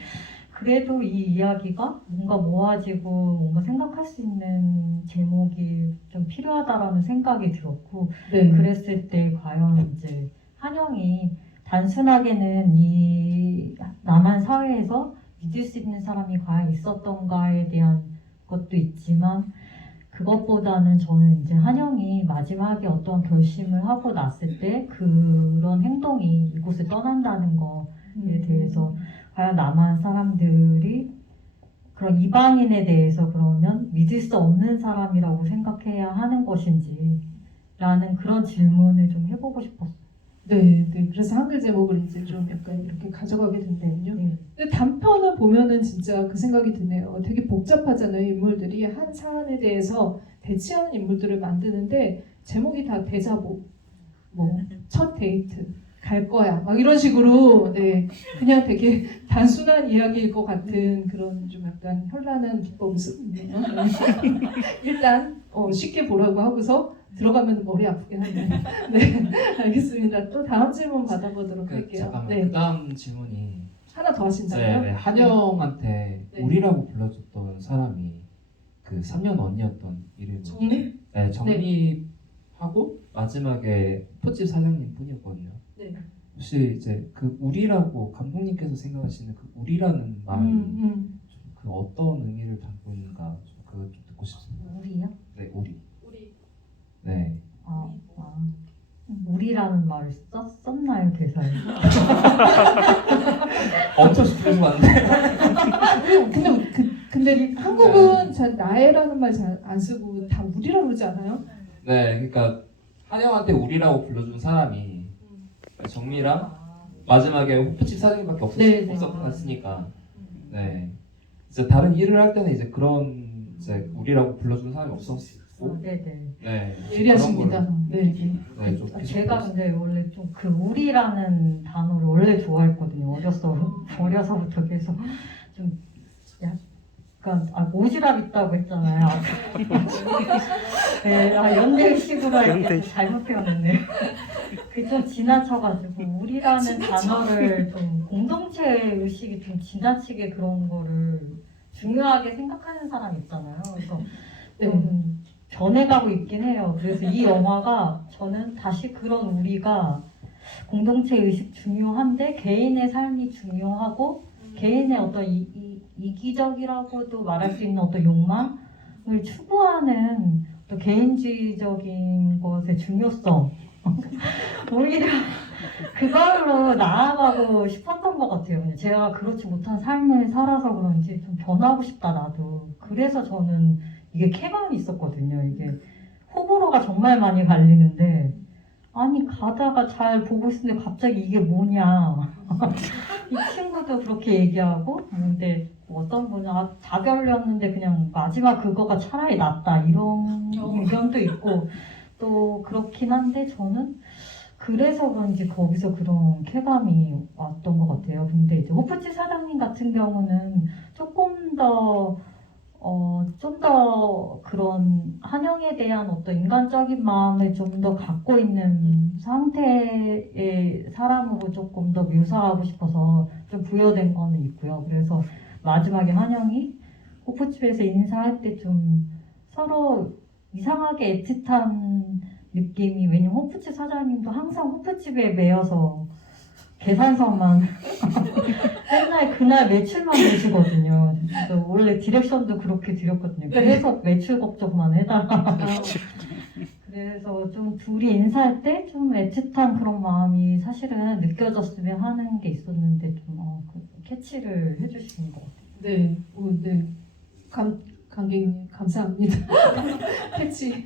그래도 이 이야기가 뭔가 모아지고 뭔가 생각할 수 있는 제목이 좀 필요하다라는 생각이 들었고, 네. 그랬을 때 과연 이제 한영이 단순하게는 이 남한 사회에서 믿을 수 있는 사람이 과연 있었던가에 대한 것도 있지만, 그것보다는 저는 이제 한영이 마지막에 어떤 결심을 하고 났을 때 그런 행동이 이곳을 떠난다는 거에 대해서 과연 남한 사람들이 그런 이방인에 대해서 그러면 믿을 수 없는 사람이라고 생각해야 하는 것인지 라는 그런 질문을 좀 해보고 싶었어요. 네. 그래서 한글 제목을 이제 좀 약간 이렇게 가져가게 된다면요. 네. 근데 단편을 보면은 진짜 그 생각이 드네요. 되게 복잡하잖아요. 인물들이 한 사안에 대해서 대치하는 인물들을 만드는데 제목이 다 대자보, 뭐 첫 데이트, 갈 거야, 막 이런 식으로, 네, 그냥 되게 단순한 이야기일 것 같은 그런 좀 약간 현란한 기법을 쓰고 있네요. 네. 일단 쉽게 보라고 하고서 들어가면 머리 아프게 하네요. 네, 알겠습니다. 또 다음 질문 받아보도록 할게요. 잠깐만. 네, 그다음 질문이 하나 더 하신다고요? 네, 한영한테 네. 우리라고 불러줬던 사람이 그 3년 언니였던 이름이 정립? 네, 정립 하고 마지막에 호프집 사장님 뿐이었거든요. 네. 혹시 이제 그 우리라고 감독님께서 생각하시는 그 우리라는 말이 그 어떤 의미를 담고 있는가 그거 좀 듣고 싶습니다. 우리요? 네, 우리. 우리 네. 우리라는 말을 썼나요 대사에? 엄청 스트레스 받는데. 근데 한국은 잘 나애라는 말 잘 안 쓰고 다 우리라고 그러지 않아요? 네, 그러니까 한영한테 우리라고 불러준 사람이 정미랑 마지막에 호프집 사장님밖에 네, 네. 없었으니까. 네. 이제 다른 일을 할 때는 이제 그런 이제 우리라고 불러준 사람이 없었고. 네네. 네. 예리하십니다. 네. 네, 좀 제가 근데 원래 좀 그 우리라는 단어를 원래 좋아했거든요. 어려서부터 계속 좀 약간 오지랖 있다고 했잖아요. 네, 연대식으로 이렇게 잘못 표현했네. 그게 좀 지나쳐가지고 우리라는 단어를 좀 공동체 의식이 좀 지나치게 그런 거를 중요하게 생각하는 사람 있잖아요. 그래서 좀 변해가고 있긴 해요. 그래서 이 영화가 저는 다시 그런 우리가 공동체 의식 중요한데 개인의 삶이 중요하고 개인의 어떤 이기적이라고도 말할 수 있는 어떤 욕망을 추구하는 또 개인주의적인 것의 중요성 오히려 그걸로 나아가고 싶었던 것 같아요. 제가 그렇지 못한 삶을 살아서 그런지 좀 변하고 싶다 나도. 그래서 저는 이게 쾌감이 있었거든요. 이게 호불호가 정말 많이 갈리는데 아니 가다가 잘 보고 있는데 갑자기 이게 뭐냐 이 친구도 그렇게 얘기하고 근데 어떤 분은 다 별로였는데 그냥 마지막 그거가 차라리 낫다 이런 의견도 있고 또 그렇긴 한데 저는 그래서 그런지 거기서 그런 쾌감이 왔던 것 같아요. 근데 이제 호프집 사장님 같은 경우는 조금 더 좀 더 그런 한영에 대한 어떤 인간적인 마음을 좀 더 갖고 있는 상태의 사람으로 조금 더 묘사하고 싶어서 좀 부여된 거는 있고요. 그래서 마지막에 한영이 호프집에서 인사할 때 좀 서로 이상하게 애틋한 느낌이 왜냐면 호프집 사장님도 항상 호프집에 매여서 계산서만 맨날 그날 매출만 내시거든요. 그래서 원래 디렉션도 그렇게 드렸거든요. 그래서 매출 걱정만 해달라. 그래서 좀 둘이 인사할 때 좀 애틋한 그런 마음이 사실은 느껴졌으면 하는 게 있었는데 좀 캐치를 해주시는 것 같아요. 네. 네. 강객님 감사합니다. 캐치.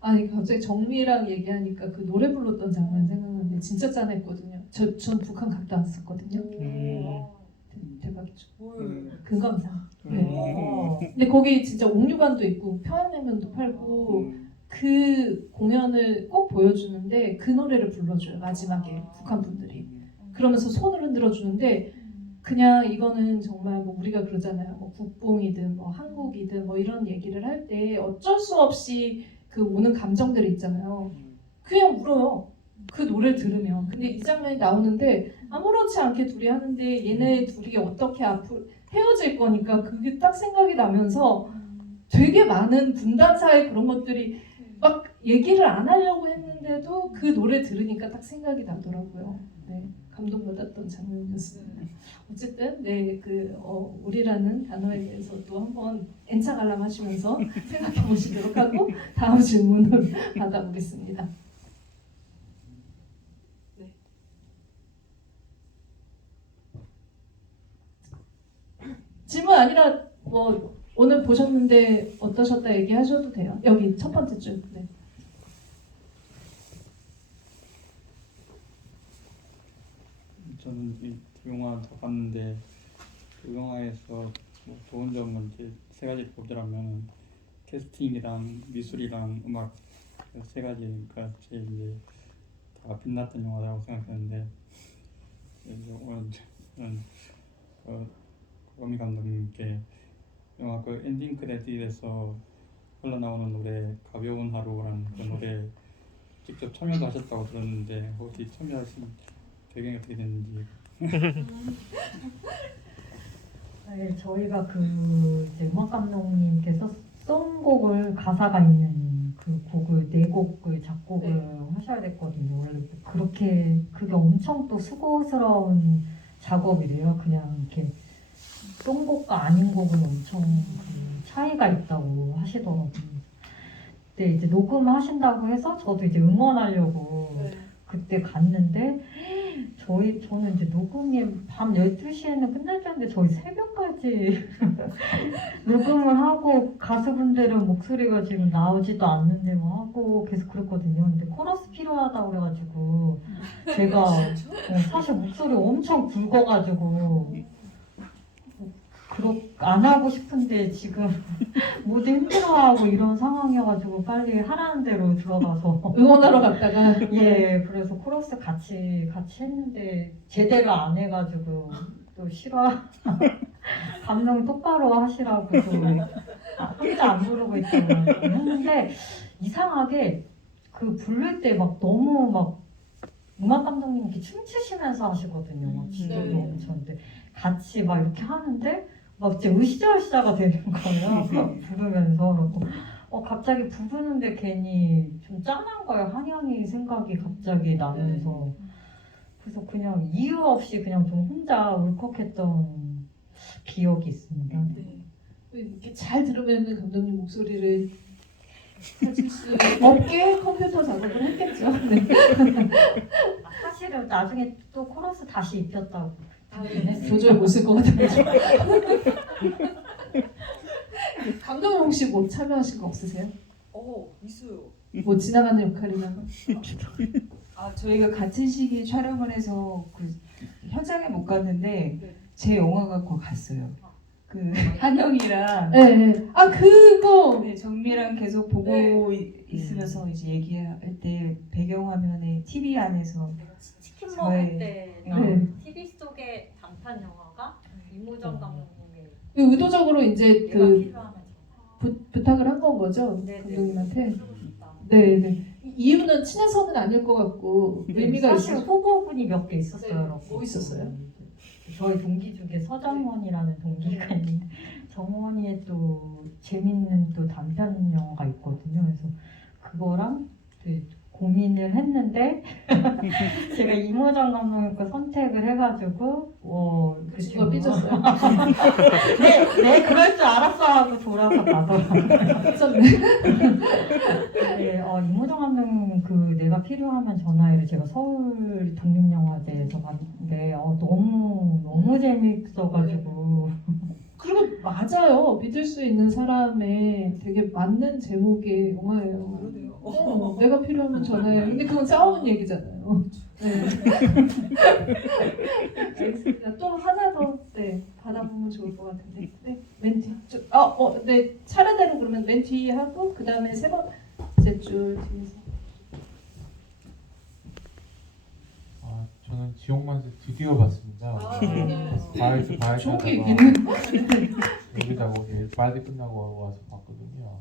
아니 갑자기 정미랑 얘기하니까 그 노래 불렀던 장면 생각나는데 진짜 짠했거든요. 전 북한 갔다 왔었거든요. 대박이죠. 금감사. 네. 근데 거기 진짜 옥류관도 있고 평양냉면도 팔고 그 공연을 꼭 보여주는데 그 노래를 불러줘요 마지막에 북한 분들이. 그러면서 손을 흔들어 주는데 그냥 이거는 정말 뭐 우리가 그러잖아요. 뭐 국뽕이든 뭐 한국이든 뭐 이런 얘기를 할 때 어쩔 수 없이 그 오는 감정들이 있잖아요. 그냥 울어요. 그 노래를 들으면. 근데 이 장면이 나오는데 아무렇지 않게 둘이 하는데 얘네 둘이 어떻게 앞으로 헤어질 거니까 그게 딱 생각이 나면서 되게 많은 분단사의 그런 것들이 막 얘기를 안 하려고 했는데도 그 노래 들으니까 딱 생각이 나더라고요. 네, 감동받았던 장면이었습니다. 어쨌든 우리라는 단어에 대해서 또 한번 엔차갈람하시면서 생각해 보시도록 하고 다음 질문을 받아보겠습니다. 네. 질문 아니라 뭐 오늘 보셨는데 어떠셨다 얘기하셔도 돼요. 여기 첫 번째 줄. 네. 저는 이 영화 다 봤는데 그 영화에서 뭐 좋은 점은 이제 세 가지 보자면 캐스팅이랑 미술이랑 음악 세 가지가 제일 이제 다 빛났던 영화라고 생각하는데 오늘 저는 고미 감독님께 영화 그 엔딩 크레딧에서 흘러나오는 노래 가벼운 하루라는 그 노래 직접 참여도 하셨다고 들었는데 혹시 참여하신 배경이 어떻게 됐는지. 네, 저희가 그 이제 음악 감독님께서 쏜 곡을 가사가 있는 그 곡을 4곡을 작곡을 하셔야 됐거든요. 원래 그렇게 그게 엄청 또 수고스러운 작업이래요. 그냥 이렇게 똥곡과 아닌 곡은 엄청 그 차이가 있다고 하시더라고요. 그때 이제 녹음하신다고 해서 저도 이제 응원하려고 그때 갔는데 저는 이제 녹음이 밤 12시에는 끝날 줄 알았는데 저희 새벽까지 녹음을 하고 가수분들은 목소리가 지금 나오지도 않는데 뭐 하고 계속 그랬거든요. 근데 코러스 필요하다고 그래가지고 제가 사실 목소리 엄청 굵어가지고 안 하고 싶은데 지금 모두 힘들어하고 이런 상황이어가지고 빨리 하라는 대로 들어가서 응원하러 갔다가 예, 그래서 코러스 같이 했는데 제대로 안 해가지고 또 싫어. 감독 똑바로 하시라고 또 혼자 안 부르고 있다고 했는데 이상하게 그 부를 때 막 너무 막 음악 감독님이 이렇게 춤추시면서 하시거든요. 막 지도도 네. 엄청. 근데 같이 막 이렇게 하는데 막 진짜 으쌰으쌰가 되는 거예요. 부르면서. 갑자기 부르는데 괜히 좀 짠한 거예요. 한양이 생각이 갑자기 나면서. 그래서 그냥 이유 없이 그냥 좀 혼자 울컥했던 기억이 있습니다. 네. 이렇게 잘 들으면 감독님 목소리를 찾을 수 없게 컴퓨터 작업을 했겠죠. 네. 사실은 나중에 또 코러스 다시 입혔다고. 도저히 못 쓸 것 같아요. 감독님 혹시 뭐 참여하신 거 없으세요? 있어요. 뭐 지나가는 역할이나 저희가 같은 시기에 촬영을 해서 그 현장에 못 갔는데 제 영화가 거기 갔어요. 그 한영이랑 네, 네. 아 그거 정미랑 계속 보고 있으면서 이제 얘기할 때 배경화면에 TV 안에서 치킨 저의- 먹을 때 네. TV 속의 단편 영화가 이무정 감독님의 의도적으로 이제 내가 그 필요하면 부탁을 한 건 거죠 네, 네. 감독님한테. 전화. 네, 네. 이유는 친해서는 아닐 것 같고 의미가 사실 있어요. 후보군이 몇 개 있었어요. 네, 여러분. 뭐 있었어요? 저희 동기 중에 서정원이라는 동기가 있는데 정원이의 또 재밌는 또 단편 영화가 있거든요. 그래서 그거랑 네, 고민을 했는데 제가 이무정 감독님 거 선택을 해가지고 그 친구가 삐졌어요. 네, 그럴 줄 알았어 하고 돌아서 가더라고요. 삐졌네. 네, 이무정 감독님 그 내가 필요하면 전화해를 제가 서울 독립영화제에서 봤는데 너무 재밌어가지고 그리고 맞아요. 믿을 수 있는 사람에 되게 맞는 제목의 영화예요. 그러네요. 내가 필요하면 전화해. 근데 그건 싸우는 얘기잖아요. 네. 알겠습니다. 또 하나 더 받아보면 좋을 것 같은데. 네, 맨 뒤. 네, 차례대로 그러면 맨 뒤에 하고 그 다음에 세 번째 줄 뒤에서. 저는 지옥만세 드디어 봤습니다. 바이트 좋은 게 하다가 있기는. 여기다가 오늘 바이트 끝나고 와서 봤거든요.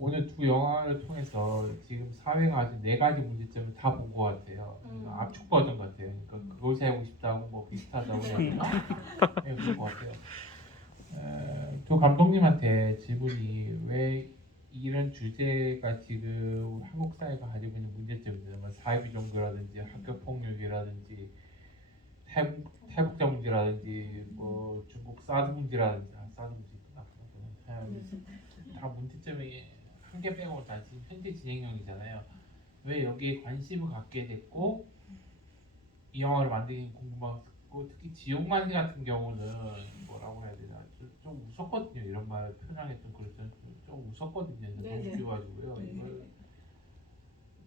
오늘 두 영화를 통해서 지금 사회가 아직 4가지 문제점을 다 본 것 같아요. 압축 버전 같아요. 그러니까 그걸 세우고 싶다고 뭐 비슷하다고 해야 되나? 네, 그런 것 같아요. 두 감독님한테 질문이 왜 이런 주제가 지금 한국 사회가 가지고 있는 문제점이잖아요. 뭐 사회비 종교라든지 학교 폭력이라든지 탈북자 문제라든지 뭐 중국 사드 문제라든지 사드 문제 다 문제점이 한 개 빼고 다 지금 현재 진행형이잖아요. 왜 여기에 관심을 갖게 됐고 이 영화를 만들기 궁금하고 특히 지옥만세 같은 경우는 뭐라고 해야 되나 좀 웃었거든요. 이런 말 표현하기 좀 그렇죠. 좀 웃었거든요. 너무 웃겨가지고요. 이걸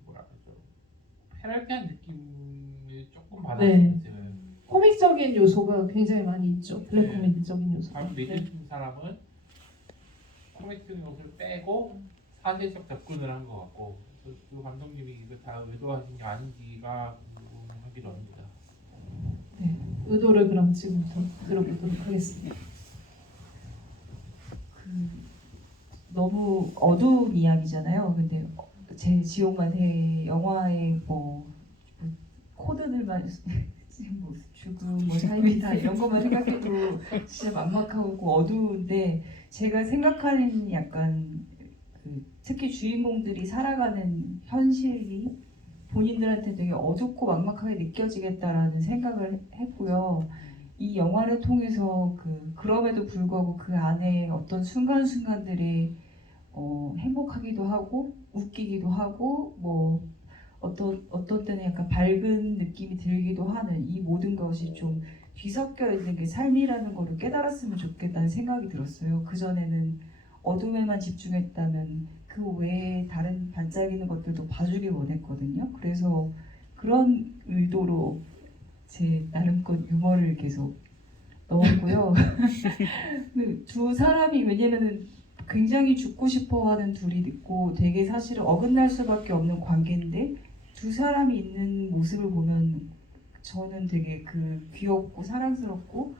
뭐랄까 좀 패러디한 느낌을 조금 받았어요. 제가. 코믹적인 요소가 굉장히 많이 있죠. 블랙 코미디적인 요소. 바로 믿어주는 사람은 코믹적인 요소를 빼고 사실적 접근을 한 것 같고 그 감독님이 이거 다 의도하신 게 아닌지가 궁금하기도 합니다. 의도를 그럼 지금부터 들어보도록 하겠습니다. 너무 어두운 이야기잖아요. 근데 제 지옥만세 영화의 뭐 코드들만 뭐 죽음, 뭐 사이비타 이런 것만 생각해도 진짜 막막하고 어두운데 제가 생각하는 약간 그 특히 주인공들이 살아가는 현실이 본인들한테 되게 어둡고 막막하게 느껴지겠다라는 생각을 했고요. 이 영화를 통해서 그럼에도 불구하고 그 안에 어떤 순간순간들이 행복하기도 하고 웃기기도 하고 뭐 어떤 때는 약간 밝은 느낌이 들기도 하는 이 모든 것이 좀 뒤섞여 있는 게 삶이라는 거를 깨달았으면 좋겠다는 생각이 들었어요. 그전에는 어둠에만 집중했다면 그 외에 다른 반짝이는 것들도 봐주길 원했거든요. 그래서 그런 의도로 제 나름껏 유머를 계속 넣었고요. 그 두 사람이 왜냐면은 굉장히 죽고 싶어하는 둘이 있고 되게 사실은 어긋날 수밖에 없는 관계인데 두 사람이 있는 모습을 보면 저는 되게 귀엽고 사랑스럽고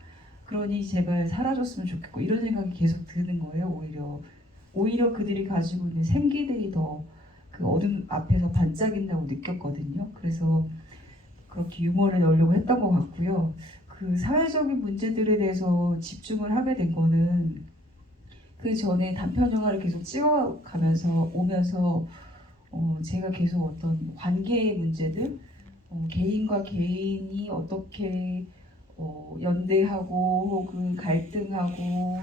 그러니 제발 사라졌으면 좋겠고 이런 생각이 계속 드는 거예요. 오히려 그들이 가지고 있는 생기들이 더 그 어둠 앞에서 반짝인다고 느꼈거든요. 그래서 그렇게 유머를 넣으려고 했던 것 같고요. 그 사회적인 문제들에 대해서 집중을 하게 된 거는 그 전에 단편 영화를 계속 찍어가면서 오면서 제가 계속 어떤 관계의 문제들, 개인과 개인이 어떻게 연대하고 혹은 갈등하고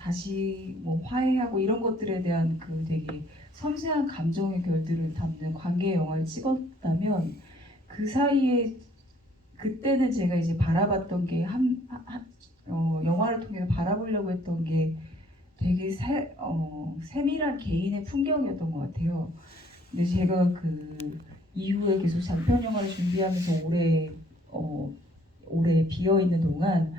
다시 뭐 화해하고 이런 것들에 대한 그 되게 섬세한 감정의 결들을 담는 관계 영화를 찍었다면 그 사이에 그때는 제가 이제 바라봤던 게 영화를 통해서 바라보려고 했던 게 되게 세밀한 개인의 풍경이었던 것 같아요. 근데 제가 그 이후에 계속 장편 영화를 준비하면서 오래 비어 있는 동안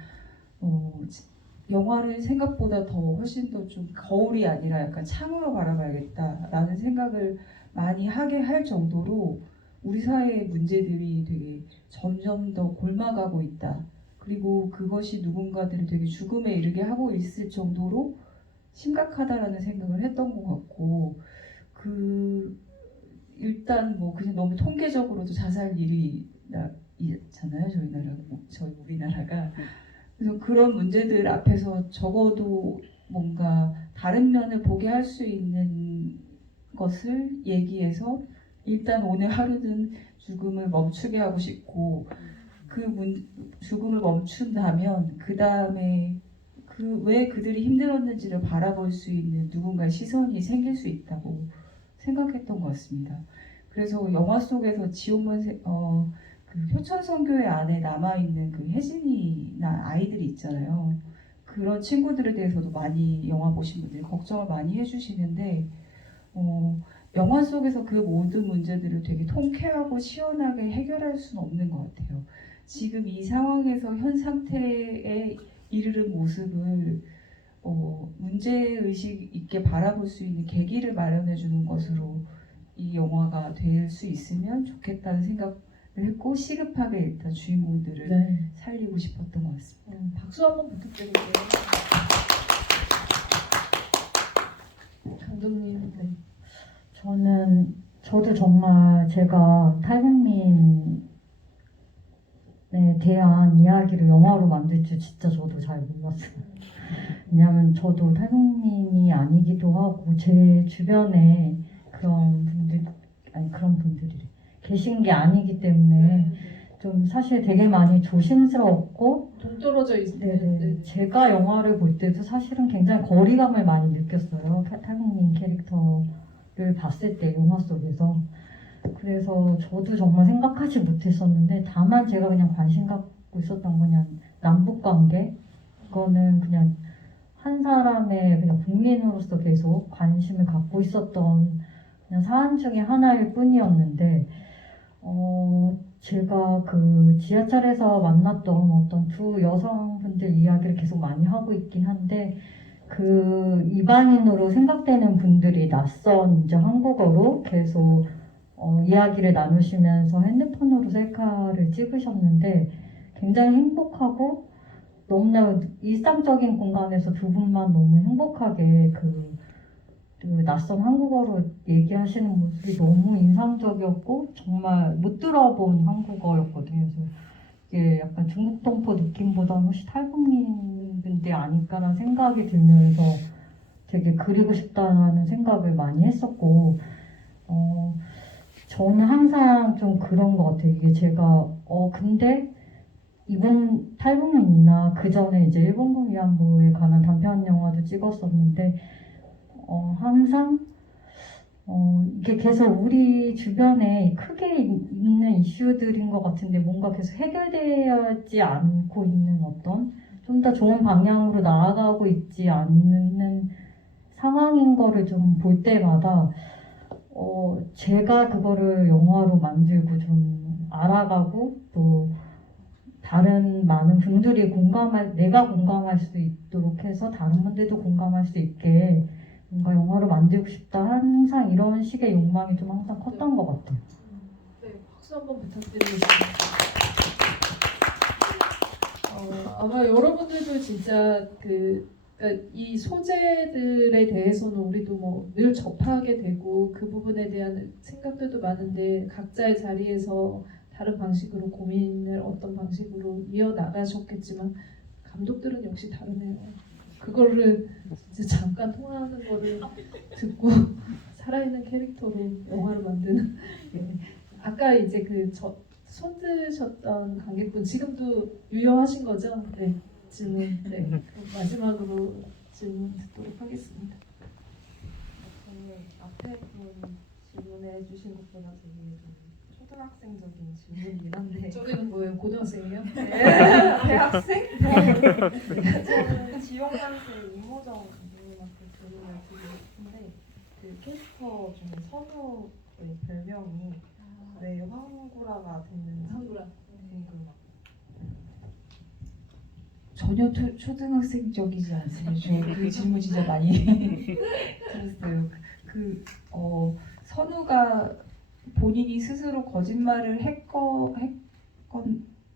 영화를 생각보다 더 훨씬 더 좀 거울이 아니라 약간 창으로 바라봐야겠다라는 생각을 많이 하게 할 정도로 우리 사회의 문제들이 되게 점점 더 골마가고 있다. 그리고 그것이 누군가들을 되게 죽음에 이르게 하고 있을 정도로 심각하다라는 생각을 했던 것 같고 일단 뭐 그냥 너무 통계적으로도 자살률이 있잖아요. 저희 우리나라가. 그래서 그런 문제들 앞에서 적어도 뭔가 다른 면을 보게 할 수 있는 것을 얘기해서 일단 오늘 하루는 죽음을 멈추게 하고 싶고 죽음을 멈춘다면 그 다음에 왜 그들이 힘들었는지를 바라볼 수 있는 누군가의 시선이 생길 수 있다고 생각했던 것 같습니다. 그래서 영화 속에서 그 효천선교회 안에 남아있는 그 혜진이나 아이들이 있잖아요. 그런 친구들에 대해서도 많이 영화 보신 분들이 걱정을 많이 해주시는데 영화 속에서 그 모든 문제들을 되게 통쾌하고 시원하게 해결할 수는 없는 것 같아요. 지금 이 상황에서 현 상태에 이르는 모습을 문제의식 있게 바라볼 수 있는 계기를 마련해 주는 것으로 이 영화가 될 수 있으면 좋겠다는 생각을 했고 시급하게 일단 주인공들을 네. 살리고 싶었던 것 같습니다. 박수 한번 부탁드릴게요. 감독님. 네. 저도 정말 제가 탈북민에 대한 이야기를 영화로 만들 줄 진짜 저도 잘 몰랐어요. 왜냐하면 저도 탈북민이 아니기도 하고 제 주변에 그런 분들이 계신 게 아니기 때문에 좀 사실 되게 많이 조심스러웠고 동떨어져 있는. 네네. 제가 영화를 볼 때도 사실은 굉장히 거리감을 많이 느꼈어요. 탈북민 캐릭터를 봤을 때 영화 속에서. 그래서 저도 정말 생각하지 못했었는데 다만 제가 그냥 관심 갖고 있었던 거냐 남북 관계 그거는 그냥 한 사람의 그냥 국민으로서 계속 관심을 갖고 있었던 그냥 사안 중에 하나일 뿐이었는데 제가 그 지하철에서 만났던 어떤 두 여성분들 이야기를 계속 많이 하고 있긴 한데 그 이방인으로 생각되는 분들이 낯선 이제 한국어로 계속 이야기를 나누시면서 핸드폰으로 셀카를 찍으셨는데 굉장히 행복하고 너무나 일상적인 공간에서 두 분만 너무 행복하게 그 낯선 한국어로 얘기하시는 모습이 너무 인상적이었고 정말 못 들어본 한국어였거든요. 그래서 이게 약간 중국 동포 느낌보다는 훨씬 탈북민분들이 아닐까라는 생각이 들면서 되게 그리고 싶다는 생각을 많이 했었고, 저는 항상 좀 그런 것 같아요. 이게 제가, 근데 이번 탈북민이나 그 전에 이제 일본군 위안부에 관한 단편 영화도 찍었었는데, 항상, 이게 계속 우리 주변에 크게 있는 이슈들인 것 같은데 뭔가 계속 해결되지 않고 있는 어떤 좀 더 좋은 방향으로 나아가고 있지 않는 상황인 거를 좀 볼 때마다 제가 그거를 영화로 만들고 좀 알아가고 또 다른 많은 분들이 내가 공감할 수 있도록 해서 다른 분들도 공감할 수 있게 뭔가 영화로 만들고 싶다. 항상 이런 식의 욕망이 좀 항상 컸던 것 같아요. 네, 박수 한번 부탁드리겠습니다. 아마 여러분들도 진짜 그러니까 이 소재들에 대해서는 우리도 뭐 늘 접하게 되고 그 부분에 대한 생각들도 많은데 각자의 자리에서 다른 방식으로 고민을 어떤 방식으로 이어나가셨겠지만 감독들은 역시 다르네요. 그거를 진짜 잠깐 통화하는 거를 듣고 살아있는 캐릭터로 영화를 만드는 예. 아까 이제 손 드셨던 관객분 지금도 유효하신 거죠? 네. 질문. 네. 그럼 마지막으로 질문 듣도록 하겠습니다. 저는 앞에 분 질문해 주신 것보다 되게 좀 초등학생적인 질문이긴 한데 저기는 뭐예요? 고등학생이요? 대학생? 저는 지원관세 이모정 감독님한테 질문을 드리고 싶은데 그 캐릭터 중에 선우의 별명이 왜 황구라가 됐는지 한구라. 궁금합니다. 전혀 초등학생적이지 않습니다. 저그 질문 진짜 많이 들었어요. 선우가 본인이 스스로 거짓말을 했건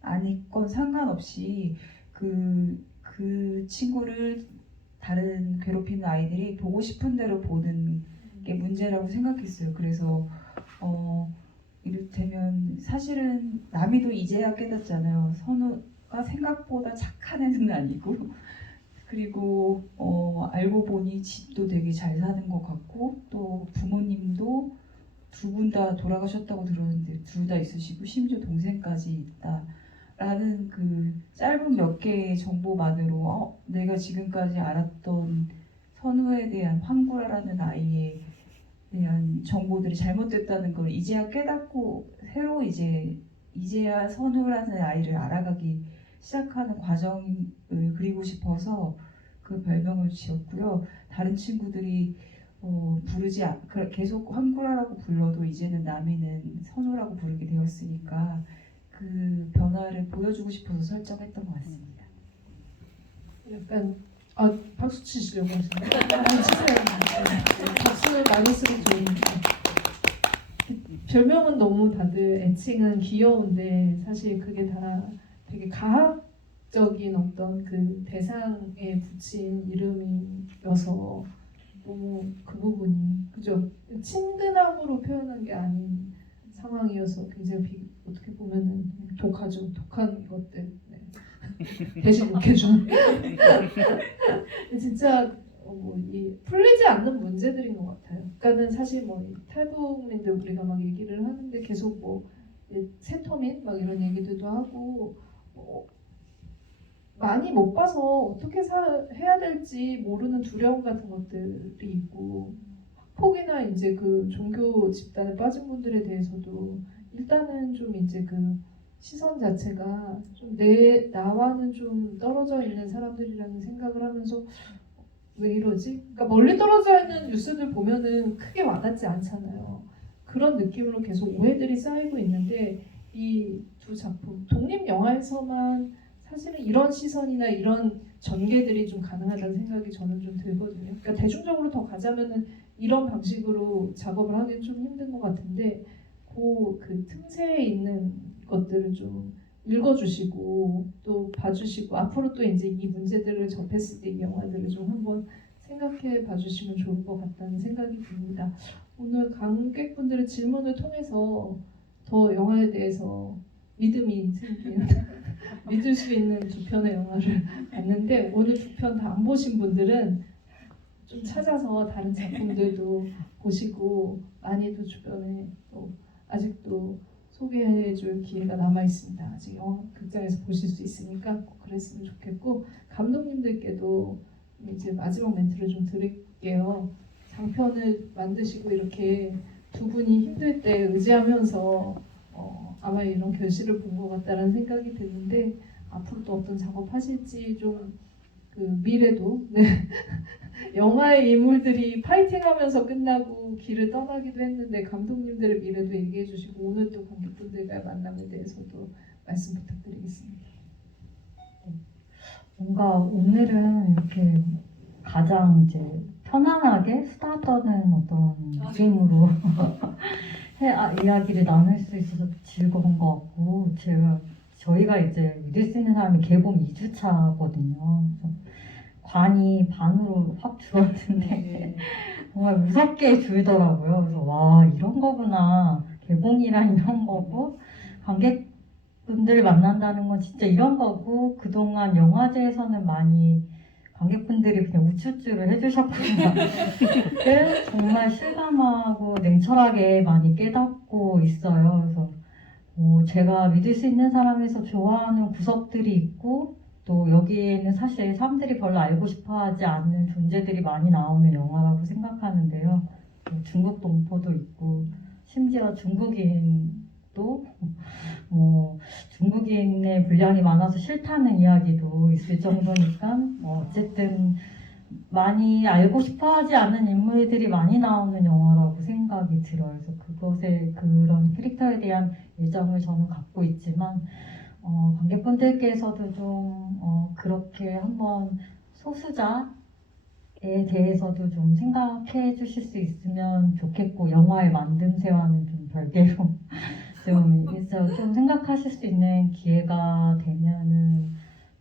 안 했건 상관없이 그 친구를 다른 괴롭히는 아이들이 보고 싶은 대로 보는 게 문제라고 생각했어요. 그래서 이를테면 사실은 남이도 이제야 깨닫잖아요. 선우가 생각보다 착한 애는 아니고 그리고 알고 보니 집도 되게 잘 사는 것 같고 또 부모님도 두 분 다 돌아가셨다고 들었는데 둘 다 있으시고 심지어 동생까지 있다라는 그 짧은 몇 개의 정보만으로 내가 지금까지 알았던 선우에 대한 황구라라는 아이에 대한 정보들이 잘못됐다는 걸 이제야 깨닫고 새로 이제야 선우라는 아이를 알아가기 시작하는 과정을 그리고 싶어서 그 별명을 지었고요. 다른 친구들이 계속 황구라라고 불러도 이제는 남이는 선우라고 부르게 되었으니까 그 변화를 보여주고 싶어서 설정했던 것 같습니다. 약간 박수 치시려고 하시나요? 치세요. 박수를 많이 쓰면 좋은데 별명은 너무 다들 애칭은 귀여운데 사실 그게 다 되게 가학적인 어떤 그 대상에 붙인 이름이어서 너무 그 부분이 그죠? 친근함으로 표현한 게 아닌 상황이어서 굉장히 어떻게 보면은 독하죠. 독한 것들. 네. 대신 욕해주는. 진짜 풀리지 않는 문제들인 것 같아요. 그러니까는 사실 뭐 탈북민들 우리가 막 얘기를 하는데 계속 세터민 막 이런 얘기들도 하고 많이 못 봐서 어떻게 해야 될지 모르는 두려움 같은 것들이 있고 학폭이나 이제 그 종교 집단에 빠진 분들에 대해서도 일단은 좀 이제 그 시선 자체가 좀 나와는 좀 떨어져 있는 사람들이라는 생각을 하면서 왜 이러지? 그러니까 멀리 떨어져 있는 뉴스들 보면은 크게 와닿지 않잖아요. 그런 느낌으로 계속 오해들이 쌓이고 있는데 이 두 작품 독립 영화에서만 사실은 이런 시선이나 이런 전개들이 좀 가능하다는 생각이 저는 좀 들거든요. 그러니까 대중적으로 더 가자면은 이런 방식으로 작업을 하기는 좀 힘든 것 같은데 그 틈새에 있는 것들을 좀 읽어주시고 또 봐주시고 앞으로 또 이제 이 문제들을 접했을 때 이 영화들을 좀 한번 생각해 봐주시면 좋을 것 같다는 생각이 듭니다. 오늘 관객분들의 질문을 통해서 더 영화에 대해서 믿음이 생긴 믿을 수 있는 두 편의 영화를 봤는데 오늘 두 편 다 안 보신 분들은 좀 찾아서 다른 작품들도 보시고 많이도 주변에 또 아직도 소개해줄 기회가 남아 있습니다. 아직 영화 극장에서 보실 수 있으니까 꼭 그랬으면 좋겠고 감독님들께도 이제 마지막 멘트를 좀 드릴게요. 장편을 만드시고 이렇게 두 분이 힘들 때 의지하면서 아마 이런 결실을 본 것 같다는 생각이 드는데 앞으로 또 어떤 작업하실지 좀 그 미래도 네. 영화의 인물들이 파이팅하면서 끝나고 길을 떠나기도 했는데 감독님들의 미래도 얘기해 주시고 오늘 또 관객분들과의 만남에 대해서도 말씀 부탁드리겠습니다. 뭔가 오늘은 이렇게 가장 이제 편안하게 수다 떠는 어떤 느낌으로 이야기를 나눌 수 있어서 즐거운 것 같고 저희가 이제 믿을 수 있는 사람이 개봉 2주차거든요. 관이 반으로 확 줄었는데 정말 무섭게 줄더라고요. 그래서 와 이런 거구나. 개봉이란 이런 거고 관객분들 만난다는 건 진짜 이런 거고 그동안 영화제에서는 많이 관객분들이 그냥 우쭈쭈를 해주셨구나. 정말 실감하고 냉철하게 많이 깨닫고 있어요. 그래서 제가 믿을 수 있는 사람에서 좋아하는 구석들이 있고 또 여기에는 사실 사람들이 별로 알고 싶어하지 않는 존재들이 많이 나오는 영화라고 생각하는데요. 중국 동포도 있고 심지어 중국인도 중국인의 분량이 많아서 싫다는 이야기도 있을 정도니까 어쨌든 많이 알고 싶어하지 않는 인물들이 많이 나오는 영화라고 생각이 들어요. 그래서 그것에 그런 캐릭터에 대한 애정을 저는 갖고 있지만 관객분들께서도 좀 그렇게 한번 소수자에 대해서도 좀 생각해 주실 수 있으면 좋겠고 영화의 만듦새와는 좀 별개로 좀 생각하실 수 있는 기회가 되면은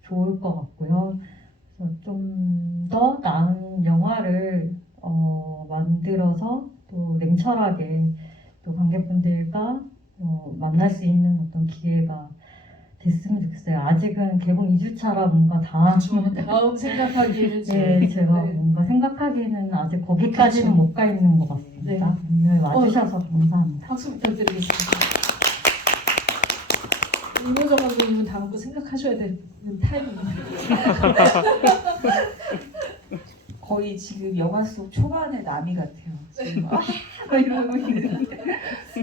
좋을 것 같고요. 그래서 좀 더 나은 영화를 만들어서 또 냉철하게 또 관객분들과 만날 수 있는 어떤 기회가 됐으면 좋겠어요. 아직은 개봉 2주차라 뭔가 다음 생각하기에는 네, 제가 네. 뭔가 생각하기에는 아직 거기까지는 못 가 있는 것 같습니다. 오늘 와주셔서 감사합니다. 박수 부탁드리겠습니다. 이모정 감독님은 다음 거 생각하셔야 되는 타이밍입니다. 거의 지금 영화 속 초반의 나미 같아요. 지금 막 이러고 있는데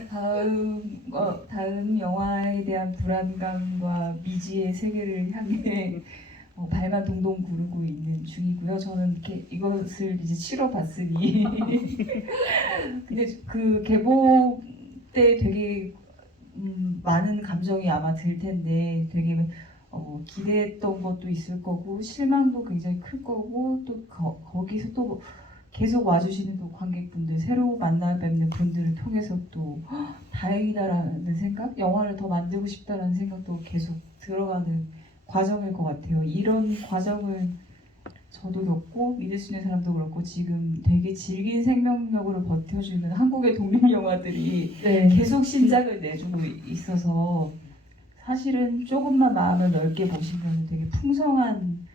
다음 영화에 대한 불안감과 미지의 세계를 향해 발만 동동 구르고 있는 중이고요. 저는 이것을 이제 치러 봤으니 근데 그 개봉 때 되게 많은 감정이 아마 들 텐데 되게 기대했던 것도 있을 거고 실망도 굉장히 클 거고 또 거기서 또 계속 와주시는 또 관객분들 새로 만나 뵙는 분들을 통해서 또 다행이다라는 생각, 영화를 더 만들고 싶다라는 생각도 계속 들어가는 과정일 것 같아요. 이런 과정을 저도 겪고 믿을 수 있는 사람도 그렇고 지금 되게 질긴 생명력으로 버텨주는 한국의 독립영화들이 네. 계속 신작을 내주고 있어서 사실은 조금만 마음을 넓게 보시면 되게 풍성한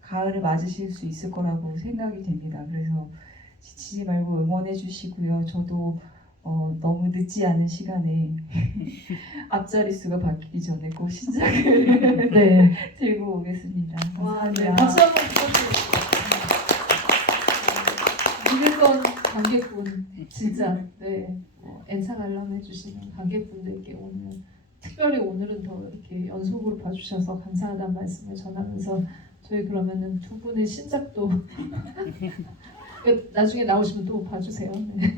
가을을 맞으실 수 있을 거라고 생각이 됩니다. 그래서 지치지 말고 응원해 주시고요. 저도 너무 늦지 않은 시간에 앞자릿수가 바뀌기 전에 꼭 신작을 네. 들고 오겠습니다. 와, 네. 감사합니다. 박수 한번 부탁드립니다. 믿을 건 관객분 진짜 네. 엔상 알람 해주시는 관객분들께 오늘 특별히 오늘은 더 이렇게 연속으로 봐주셔서 감사하다는 말씀을 전하면서 저희 그러면은 두 분의 신작도 나중에 나오시면 또 봐주세요. 네.